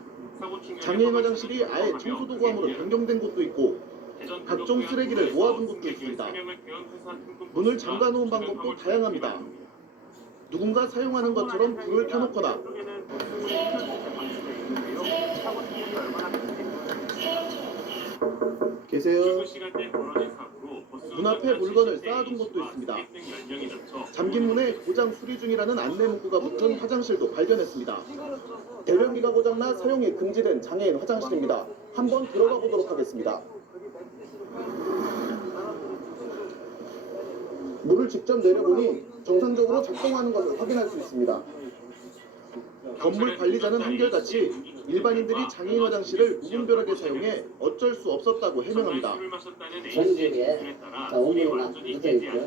장애인 화장실이 아예 청소도구함으로 변경된 곳도 있고 각종 쓰레기를 모아둔 곳도 있습니다. 문을 잠가놓은 방법도 다양합니다. 누군가 사용하는 것처럼 불을 켜놓거나 계세요. 문 앞에 물건을 쌓아둔 곳도 있습니다. 잠긴 문에 고장 수리 중이라는 안내 문구가 붙은 화장실도 발견했습니다. 대변기가 고장나 사용이 금지된 장애인 화장실입니다. 한번 들어가 보도록 하겠습니다. 물을 직접 내려보니 정상적으로 작동하는 것을 확인할 수 있습니다. 건물 관리자는 한결같이 일반인들이 장애인 화장실을 무분별하게 사용해 어쩔 수 없었다고 해명합니다. 전국에 오늘만 묻어있고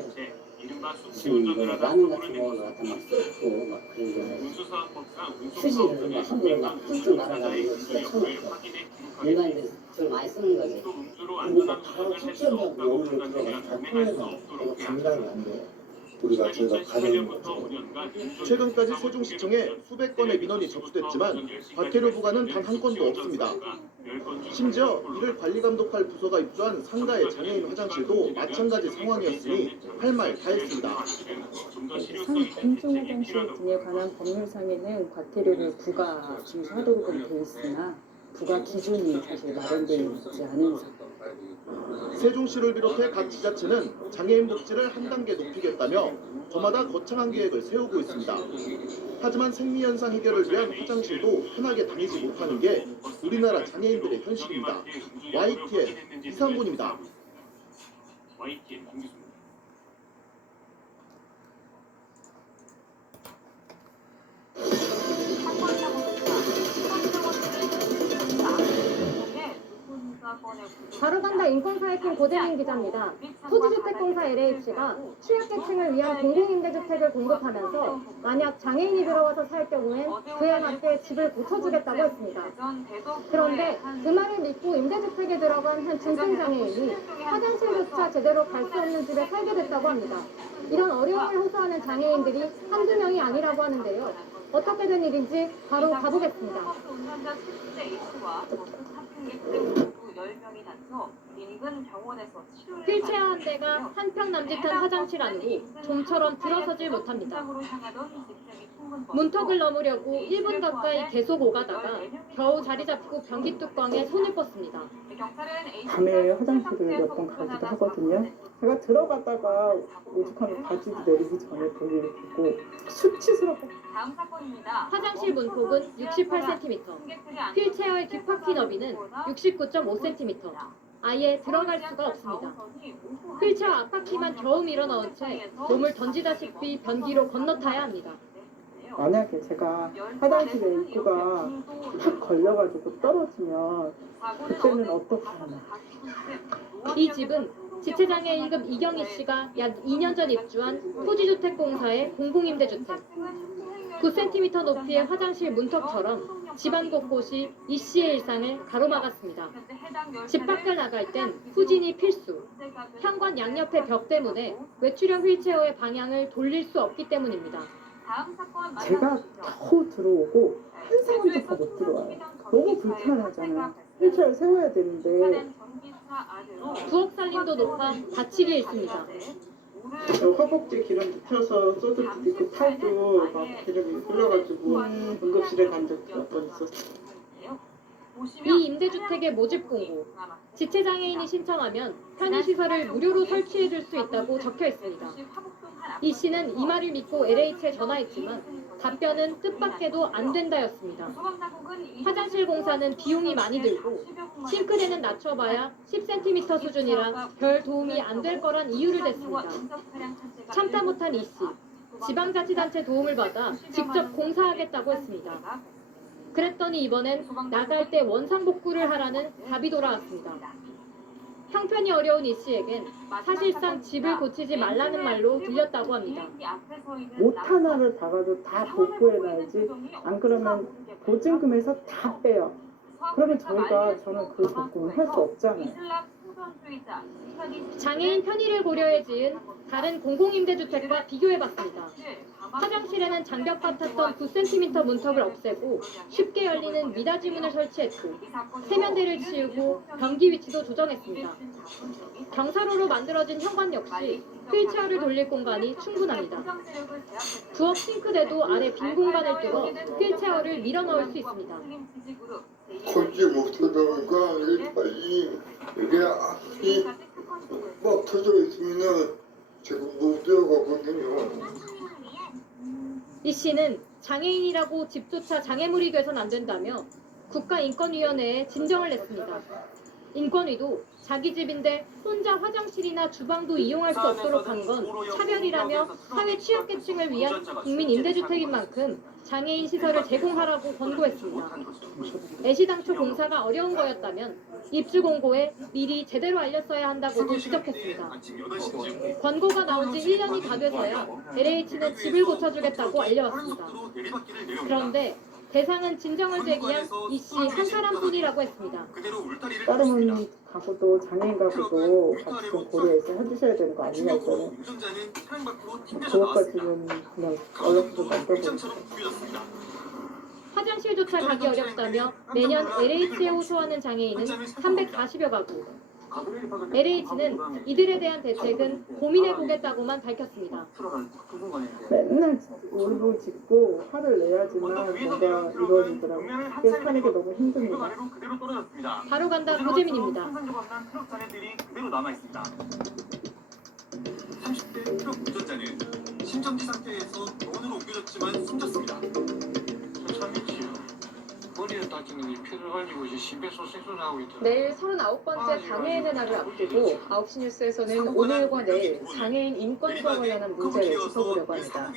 라면 같은 거 갖다 막 쏟고 막 그런 거 수시를 막 함부로 막 뚝뚝 말아가지고 진짜 쳐놓고 일반인들 좀 많이 쓰는 거지. 그러니까 바로 툭툭 오늘 들어가서 다 통해서 이거 감당이 안 돼요. 우리가 저희가 가는 거죠. 최근까지 세종시청에 수백 건의 민원이 접수됐지만 과태료 부과는 단 한 건도 없습니다. 심지어 이를 관리 감독할 부서가 입주한 상가의 장애인 화장실도 마찬가지 상황이었으니 할 말 다 했습니다. 공중 화장실 등에 관한 법률상에는 과태료를 부과 중수하도록 돼 있으나 부과 기준이 사실 마련되어 있지 않은 상황. 세종시를 비롯해 각 지자체는 장애인 복지를 한 단계 높이겠다며 저마다 거창한 계획을 세우고 있습니다. 하지만 생리현상 해결을 위한 화장실도 편하게 다니지 못하는 게 우리나라 장애인들의 현실입니다. YTN 이상곤입니다. 바로간다 인권사회팀 고재민 기자입니다. 토지주택공사 LH가 취약계층을 위한 공공임대주택을 공급하면서 만약 장애인이 들어와서 살 경우엔 그에 맞게 집을 고쳐주겠다고 했습니다. 그런데 그 말을 믿고 임대주택에 들어간 한 중증장애인이 화장실조차 제대로 갈 수 없는 집에 살게 됐다고 합니다. 이런 어려움을 호소하는 장애인들이 한두 명이 아니라고 하는데요. 어떻게 된 일인지 바로 가보겠습니다. 휠체어 한 대가 한 평 남짓한 화장실 안으로 좀처럼 들어서질 못합니다. 문턱을 넘으려고 1분 가까이 계속 오가다가 겨우 자리 잡고 변기 뚜껑에 손을 뻗습니다. 밤에 화장실을 몇 번 가기도 하거든요. 제가 들어갔다가 오죽하면 바지도 내리기 전에 볼일을 보고 수치스럽고. 화장실 문폭은 68cm, 휠체어의 뒷바퀴 너비는 69.5cm. 아예 들어갈 수가 없습니다. 휠체어 앞바퀴만 겨우 밀어넣은 채 몸을 던지다시피 변기로 건너타야 합니다. 만약에 제가 화장실에 입구가 탁 걸려가지고 떨어지면 그때는 어떻게 하나. 이 집은 지체장애 1급 이경희 씨가 약 2년 전 입주한 토지주택공사의 공공임대주택. 9cm 높이의 화장실 문턱처럼 집안 곳곳이 이 씨의 일상을 가로막았습니다. 집 밖을 나갈 땐 후진이 필수. 현관 양옆의 벽 때문에 외출형 휠체어의 방향을 돌릴 수 없기 때문입니다. 제가 겨우 들어오고 한 사람도 더 못 들어와요. 너무 불편하잖아요. 휠체어를 세워야 되는데. 부엌 살림도 높아 다치기 일쑤입니다. 허벅지 기름 묻혀서 소주 그 팔도 막 기름이 흘러가지고 응급실에 간 적도 몇 번 있었어요. 이 임대주택의 모집 공고, 지체장애인이 신청하면 편의시설을 무료로 설치해줄 수 있다고 적혀 있습니다. 이 씨는 이 말을 믿고 LH에 전화했지만 답변은 뜻밖에도 안 된다였습니다. 화장실 공사는 비용이 많이 들고 싱크대는 낮춰봐야 10cm 수준이라 별 도움이 안 될 거란 이유를 댔습니다. 참다 못한 이 씨, 지방자치단체 도움을 받아 직접 공사하겠다고 했습니다. 그랬더니 이번엔 나갈 때 원상복구를 하라는 답이 돌아왔습니다. 형편이 어려운 이 씨에겐 사실상 집을 고치지 말라는 말로 들렸다고 합니다. 못 하나를 박아도 다 복구해놔야지. 안 그러면 보증금에서 다 빼요. 그러면 저는 그 복구는 할 수 없잖아요. 장애인 편의를 고려해 지은 다른 공공임대주택과 비교해봤습니다. 화장실에는 장벽 같았던 9cm 문턱을 없애고 쉽게 열리는 미닫이문을 설치했고 세면대를 치우고 변기 위치도 조정했습니다. 경사로로 만들어진 현관 역시 휠체어를 돌릴 공간이 충분합니다. 부엌 싱크대도 아래 빈 공간을 뚫어 휠체어를 밀어 넣을 수 있습니다. 걷지 못하다가 이게 막 터져 있으면 제가 못 뛰어가거든요. 이 씨는 장애인이라고 집조차 장애물이 돼선 안 된다며 국가인권위원회에 진정을 냈습니다. 인권위도 자기 집인데 혼자 화장실이나 주방도 이용할 수 없도록 한 건 차별이라며 사회 취약계층을 위한 국민 임대주택인 만큼 장애인 시설을 제공하라고 권고했습니다. 애시당초 공사가 어려운 거였다면 입주 공고에 미리 제대로 알렸어야 한다고도 지적했습니다. 권고가 나온 지 1년이 다 돼서야 LH는 집을 고쳐주겠다고 알려왔습니다. 그런데 대상은 진정을 제기한 이 씨 한 사람뿐이라고 했습니다. 다른 가구도 장애인 가구도 같이 좀 고려해서 해주셔야 되는 거 아니냐 했더니 그것까지는 그냥 어렵고 만들어보고 화장실조차 가기 어렵다며 매년 LH에 호소하는 장애인은 340여 가구. LH는 이들에 대한 대책은 고민해보겠다고만 밝혔습니다. 맨날 울부짖고 화를 내야지만 뭔가 이루어지더라고요. 그게 사는 게 너무 힘듭니다. 바로 간다 고재민입니다. 30대 트럭 운전자는 심정지 상태에서 병원으로 옮겨졌지만 숨졌습니다. 머리를 다치는 피를 흘리고 이제 심폐소생술을 하고 있더라고요. 내일 39번째 장애인의 날을 앞두고 9시 뉴스에서는 오늘과 내일 장애인 인권과 관련한 문제를 짚어보려고 합니다.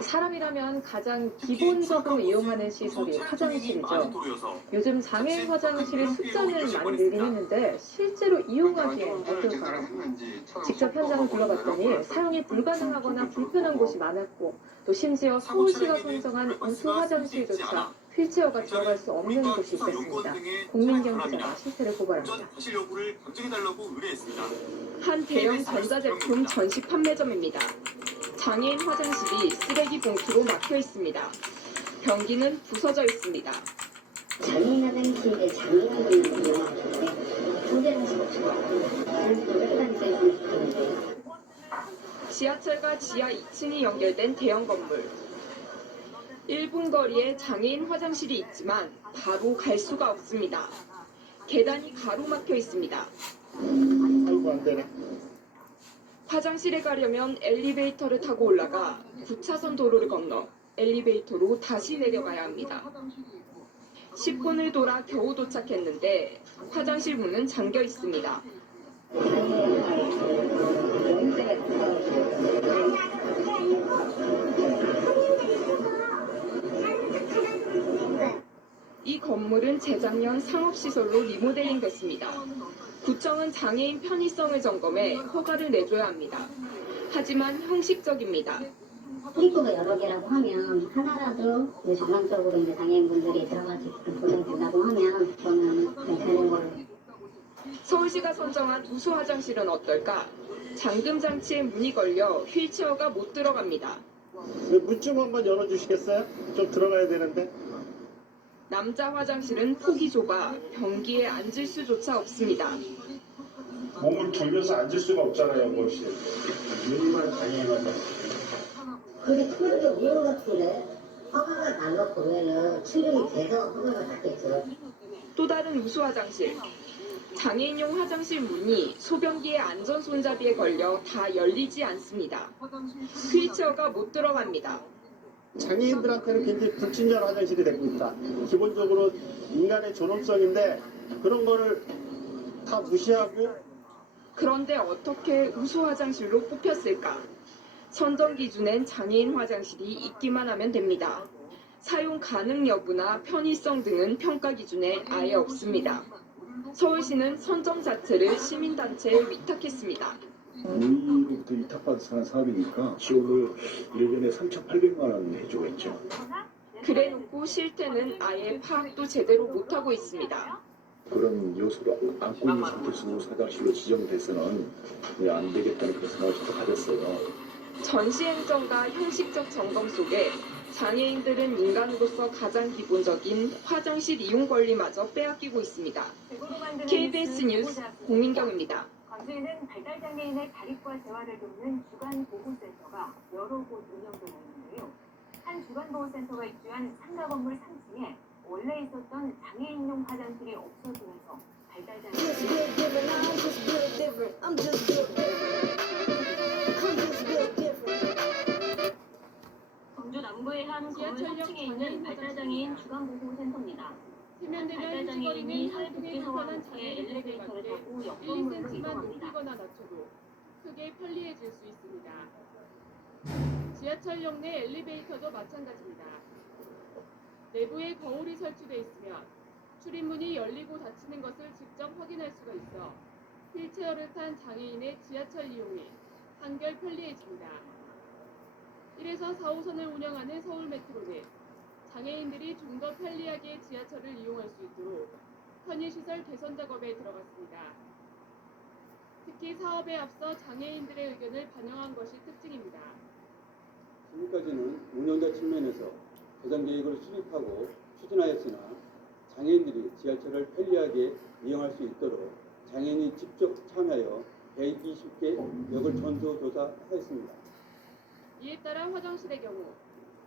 사람이라면 가장 기본적으로 이용하는 시설이 화장실이죠. 요즘 장애인 화장실의 숫자는 많이 늘긴 했는데 실제로 이용하기엔 어떨까요? 직접 현장을 둘러봤더니 사용이 불가능하거나 불편한 곳이 많았고 또 심지어 서울시가 선정한 우수 화장실조차 휠체어가 들어갈 수 없는 곳이 있었습니다. 국민경 기자가 실태를 고발합니다. 한 대형 전자제품 전시 판매점입니다. 장애인 화장실이 쓰레기 봉투로 막혀 있습니다. 변기는 부서져 있습니다. 장애인 화장실에 장애인들이 이용하는데 통제할 수 없어요. 지하철과 지하 2층이 연결된 대형 건물. 1분 거리에 장애인 화장실이 있지만 바로 갈 수가 없습니다. 계단이 가로막혀 있습니다. 아이고 안 되네. 화장실에 가려면 엘리베이터를 타고 올라가 9차선 도로를 건너 엘리베이터로 다시 내려가야 합니다. 10분을 돌아 겨우 도착했는데 화장실 문은 잠겨 있습니다. 이 건물은 재작년 상업시설로 리모델링 됐습니다. 구청은 장애인 편의성을 점검해 허가를 내줘야 합니다. 하지만 형식적입니다. 입구가 여러 개라고 하면 하나라도 전반적으로 이제 장애인분들이 들어갈 수 있게끔 보장된다고 하면 저는 괜찮은 걸로. 서울시가 선정한 우수 화장실은 어떨까? 잠금 장치에 문이 걸려 휠체어가 못 들어갑니다. 문 좀 한번 열어주시겠어요? 좀 들어가야 되는데. 남자 화장실은 폭이 좁아 변기에 앉을 수조차 없습니다. 몸을 돌려서 앉을 수가 없잖아요, 혹시. 문만 다니면 근데 출력이 미용 같은데 허가가 난 거 보면은 출력이 돼서 허가가 닿겠죠. 또 다른 우수 화장실. 장애인용 화장실 문이 소변기의 안전 손잡이에 걸려 다 열리지 않습니다. 휠체어가 못 들어갑니다. 장애인들한테는 굉장히 불친절 화장실이 되고 있다. 기본적으로 인간의 존엄성인데 그런 거를 다 무시하고. 그런데 어떻게 우수 화장실로 뽑혔을까? 선정 기준엔 장애인 화장실이 있기만 하면 됩니다. 사용 가능 여부나 편의성 등은 평가 기준에 아예 없습니다. 서울시는 선정 자체를 시민단체에 위탁했습니다. 우리로부터 위탁받은 사업이니까 지원을 1년에 3,800만 원 해주고 있죠. 그래놓고 실태는 아예 파악도 제대로 못하고 있습니다. 그런 요소를 안고 있는 상태에서 사장실로 지정돼서는 안 되겠다는 그런 생각을 저도 가졌어요. 전시행정과 형식적 점검 속에 장애인들은 인간으로서 가장 기본적인 화장실 이용 권리마저 빼앗기고 있습니다. KBS 뉴스 공민경입니다. 광주에는 발달장애인의 가립과 재활을 돕는 주간보호센터가 여러 곳 운영되고 있는데요. 한 주간보호센터가 입주한 상가 건물 3층에 원래 있었던 장애인용 화장실이 없어지면서 광주 남부의 한 건물 3층에 있는 발달장애인 주간보호센터입니다. 발달장애인이 사회복지사와 함께 엘리베이터를 타고 옆 건물로 이동합니다. 높이거나 낮춰도 크게 편리해질 수 있습니다. 지하철역 내 엘리베이터도 마찬가지입니다. 내부에 거울이 설치돼 있으면 출입문이 열리고 닫히는 것을 직접 확인할 수가 있어 휠체어를 탄 장애인의 지하철 이용이 한결 편리해집니다. 이래서 4호선을 운영하는 서울메트로는 장애인들이 좀 더 편리하게 지하철을 이용할 수 있도록 편의시설 개선 작업에 들어갔습니다. 특히 사업에 앞서 장애인들의 의견을 반영한 것이 특징입니다. 지금까지는 운영자 측면에서 개선 계획을 수립하고 추진하였으나 장애인들이 지하철을 편리하게 이용할 수 있도록 장애인이 직접 참여하여 120개 역을 전수조사하였습니다. 이에 따라 화장실의 경우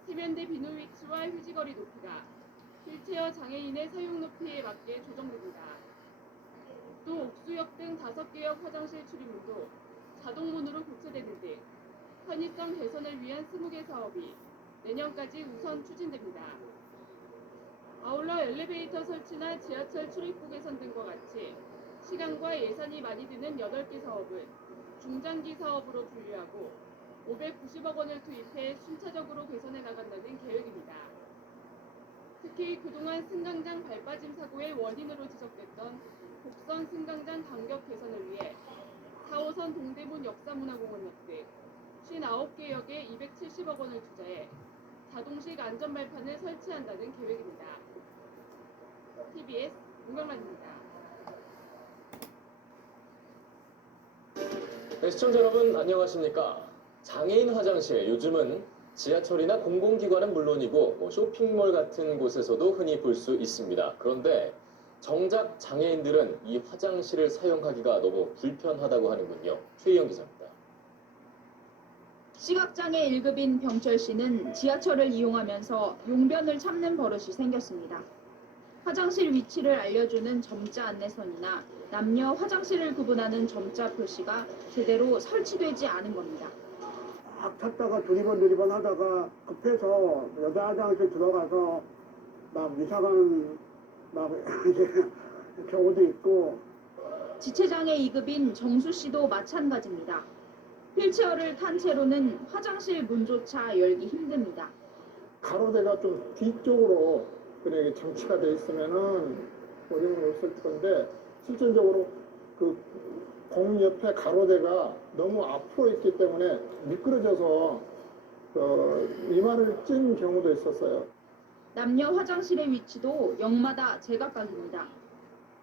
세면대 비누 위치와 휴지거리 높이가 휠체어 장애인의 사용 높이에 맞게 조정됩니다. 또 옥수역 등 5개역 화장실 출입문도 자동문으로 교체되는 등 편의성 개선을 위한 20개 사업이 내년까지 우선 추진됩니다. 아울러 엘리베이터 설치나 지하철 출입구 개선 등과 같이 시간과 예산이 많이 드는 8개 사업은 중장기 사업으로 분류하고 590억 원을 투입해 순차적으로 개선해 나간다는 계획입니다. 특히 그동안 승강장 발빠짐 사고의 원인으로 지적됐던 곡선 승강장 간격 개선을 위해 4호선 동대문 역사문화공원역 등 59개 역에 270억 원을 투자해 자동식 안전발판을 설치한다는 계획입니다. TBS 문경란입니다. 네, 시청자 여러분 안녕하십니까? 장애인 화장실 요즘은 지하철이나 공공기관은 물론이고 쇼핑몰 같은 곳에서도 흔히 볼 수 있습니다. 그런데 정작 장애인들은 이 화장실을 사용하기가 너무 불편하다고 하는군요. 최희영 기자입니다. 시각장애 1급인 병철 씨는 지하철을 이용하면서 용변을 참는 버릇이 생겼습니다. 화장실 위치를 알려주는 점자 안내선이나 남녀 화장실을 구분하는 점자 표시가 제대로 설치되지 않은 겁니다. 막 찾다가 두리번 하다가 급해서 여자 화장실 들어가서 막 이상한 막 경우도 있고. 지체장애 2급인 정수 씨도 마찬가지입니다. 휠체어를 탄 채로는 화장실 문조차 열기 힘듭니다. 가로대가 좀 뒤쪽으로 그래 장치가 돼 있으면은 우리는 없을 건데 실질적으로 그 공 옆에 가로대가 너무 앞으로 있기 때문에 미끄러져서 이마를 찐 경우도 있었어요. 남녀 화장실의 위치도 역마다 제각각입니다.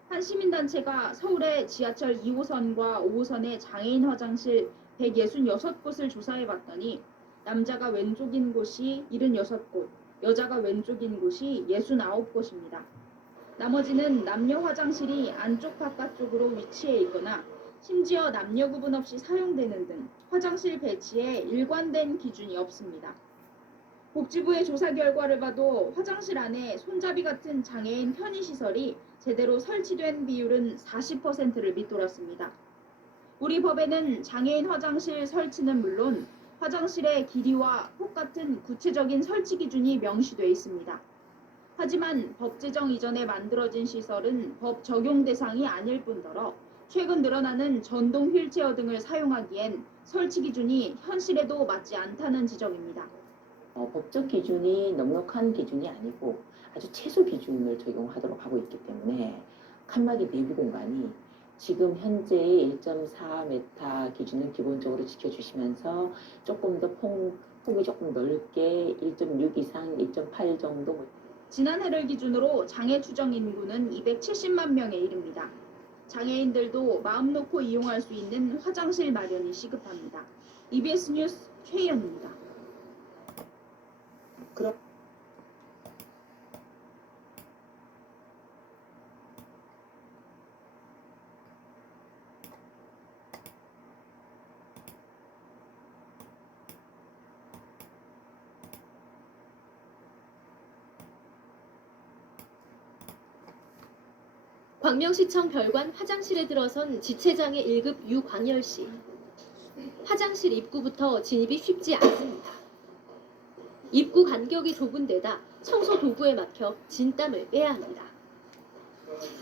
한 시민단체가 서울의 지하철 2호선과 5호선의 장애인 화장실 166곳을 조사해봤더니 남자가 왼쪽인 곳이 76곳, 여자가 왼쪽인 곳이 69곳입니다. 나머지는 남녀 화장실이 안쪽 바깥쪽으로 위치해 있거나 심지어 남녀 구분 없이 사용되는 등 화장실 배치에 일관된 기준이 없습니다. 복지부의 조사 결과를 봐도 화장실 안에 손잡이 같은 장애인 편의시설이 제대로 설치된 비율은 40%를 밑돌았습니다. 우리 법에는 장애인 화장실 설치는 물론 화장실의 길이와 폭 같은 구체적인 설치 기준이 명시돼 있습니다. 하지만 법 제정 이전에 만들어진 시설은 법 적용 대상이 아닐 뿐더러 최근 늘어나는 전동 휠체어 등을 사용하기엔 설치 기준이 현실에도 맞지 않다는 지적입니다. 법적 기준이 넉넉한 기준이 아니고 아주 최소 기준을 적용하도록 하고 있기 때문에 칸막이 내부 공간이 지금 현재의 1.4m 기준은 기본적으로 지켜주시면서 조금 더 폭이 조금 넓게 1.6 이상 1.8 정도. 지난해를 기준으로 장애 추정 인구는 270만 명에 이릅니다. 장애인들도 마음 놓고 이용할 수 있는 화장실 마련이 시급합니다. EBS 뉴스 최희연입니다. 광명시청 별관 화장실에 들어선 지체장애 1급 유광열 씨. 화장실 입구부터 진입이 쉽지 않습니다. 입구 간격이 좁은 데다 청소 도구에 막혀 진땀을 빼야 합니다.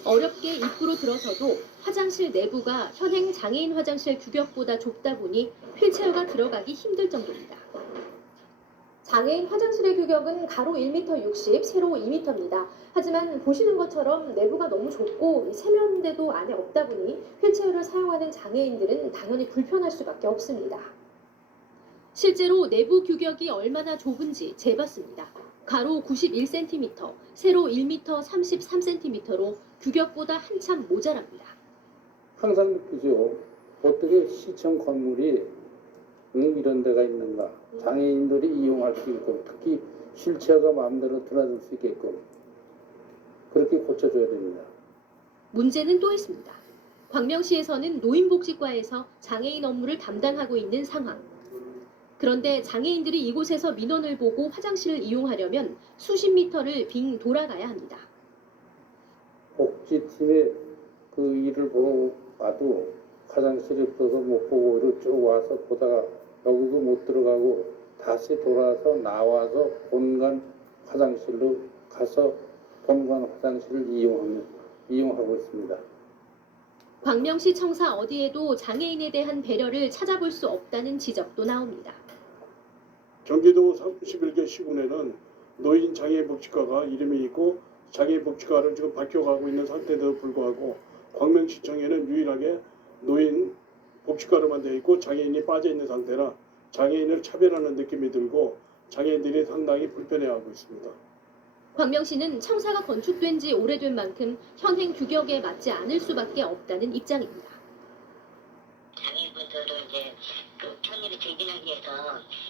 어렵게 입구로 들어서도 화장실 내부가 현행 장애인 화장실 규격보다 좁다 보니 휠체어가 들어가기 힘들 정도입니다. 장애인 화장실의 규격은 가로 1m 60, 세로 2m입니다. 하지만 보시는 것처럼 내부가 너무 좁고 세면대도 안에 없다 보니 휠체어를 사용하는 장애인들은 당연히 불편할 수밖에 없습니다. 실제로 내부 규격이 얼마나 좁은지 재봤습니다. 가로 91cm, 세로 1m 33cm로 규격보다 한참 모자랍니다. 항상 느끼죠. 어떻게 시청 건물이 이런 데가 있는가. 장애인들이 이용할 수 있고 특히 휠체어가 마음대로 드나들 수 있게끔 그렇게 고쳐줘야 됩니다. 문제는 또 있습니다. 광명시에서는 노인복지과에서 장애인 업무를 담당하고 있는 상황. 그런데 장애인들이 이곳에서 민원을 보고 화장실을 이용하려면 수십 미터를 빙 돌아가야 합니다. 복지팀의 그 일을 보고 봐도 화장실이 없어서 못 보고 이쪽 와서 보다가 여기도 못 들어가고 다시 돌아서 나와서 본관 화장실로 가서 본관 화장실을 이용하고 있습니다. 광명시 청사 어디에도 장애인에 대한 배려를 찾아볼 수 없다는 지적도 나옵니다. 경기도 31개 시군에는 노인장애복지과가 이름이 있고 장애복지과를 지금 바뀌어가고 있는 상태에도 불구하고 광명시청에는 유일하게 노인복지과로만 되어 있고 장애인이 빠져 있는 상태라 장애인을 차별하는 느낌이 들고 장애인들이 상당히 불편해하고 있습니다. 광명시는 청사가 건축된 지 오래된 만큼 현행 규격에 맞지 않을 수밖에 없다는 입장입니다. 장애인분들도 이제 그 편의를 증진하기 위해서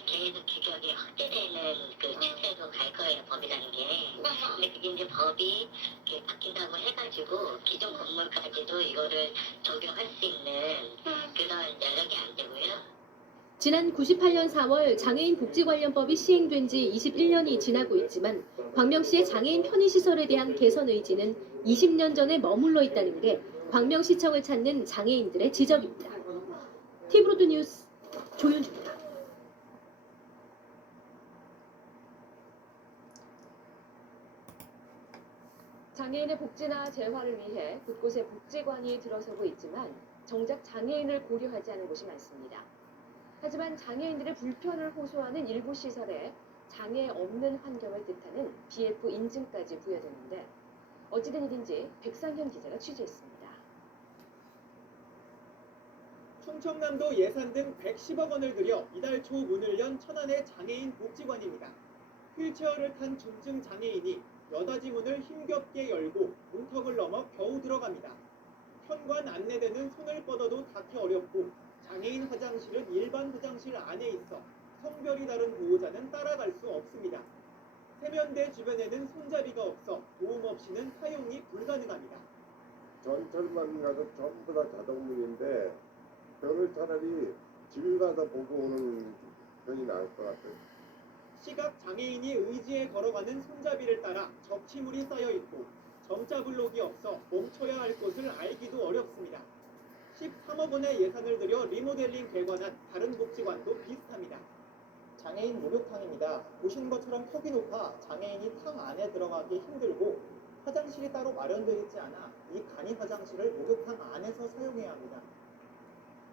개인도 규격이 확대되는 그 추세로 갈 거예요, 법이라는 게. 근데 그게 이제 법이 바뀐다고 해가지고 기존 건물까지도 이거를 적용할 수 있는 그런 여력이 안 되고요. 지난 98년 4월 장애인 복지관련법이 시행된 지 21년이 지나고 있지만 광명시의 장애인 편의시설에 대한 개선 의지는 20년 전에 머물러 있다는 게 광명시청을 찾는 장애인들의 지적입니다. 티브로드 뉴스 조윤주입니다. 장애인의 복지나 재활을 위해 곳곳에 복지관이 들어서고 있지만 정작 장애인을 고려하지 않은 곳이 많습니다. 하지만 장애인들의 불편을 호소하는 일부 시설에 장애 없는 환경을 뜻하는 BF 인증까지 부여되는데 어찌된 일인지 백상현 기자가 취재했습니다. 충청남도 예산등 110억 원을 들여 이달 초 문을 연 천안의 장애인 복지관입니다. 휠체어를 탄 중증 장애인이 여닫이 문을 힘겹게 열고 문턱을 넘어 겨우 들어갑니다. 현관 안내대는 손을 뻗어도 닿기 어렵고 장애인 화장실은 일반 화장실 안에 있어 성별이 다른 보호자는 따라갈 수 없습니다. 세면대 주변에는 손잡이가 없어 도움 없이는 사용이 불가능합니다. 전철만 가도 전부 다 자동문인데 그걸 차라리 집에 가서 보고 오는 편이 나을 것 같아요. 시각 장애인이 의지에 걸어가는 손잡이를 따라 적치물이 쌓여 있고 점자 블록이 없어 멈춰야 할 곳을 알기도 어렵습니다. 13억 원의 예산을 들여 리모델링 개관한 다른 복지관도 비슷합니다. 장애인 목욕탕입니다. 보시는 것처럼 턱이 높아 장애인이 탕 안에 들어가기 힘들고 화장실이 따로 마련되어 있지 않아 이 간이 화장실을 목욕탕 안에서 사용해야 합니다.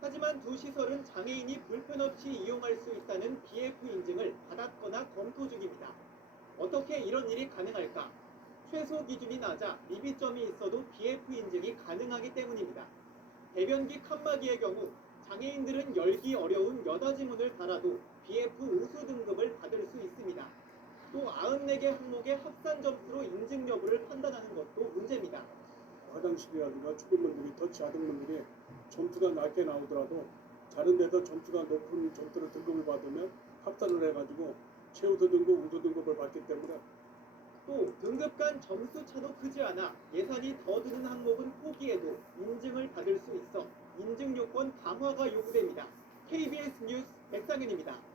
하지만 두 시설은 장애인이 불편 없이 이용할 수 있다는 BF 인증을 받았거나 검토 중입니다. 어떻게 이런 일이 가능할까? 최소 기준이 낮아 미비점이 있어도 BF 인증이 가능하기 때문입니다. 배변기 칸막이의 경우 장애인들은 열기 어려운 여닫이문을 달아도 BF 우수 등급을 받을 수 있습니다. 또 94개 항목의 합산 점수로 인증 여부를 판단하는 것도 문제입니다. 화장실이라든가 출입문들이 터치하던 분들이 점수가 낮게 나오더라도 다른 데서 점수가 높은 점수를 등급을 받으면 합산을 해가지고 최우수 등급, 우수 등급을 받기 때문에 또 등급 간 점수 차도 크지 않아 예산이 더 드는 항목은 포기해도 인증을 받을 수 있어 인증 요건 강화가 요구됩니다. KBS 뉴스 백상현입니다.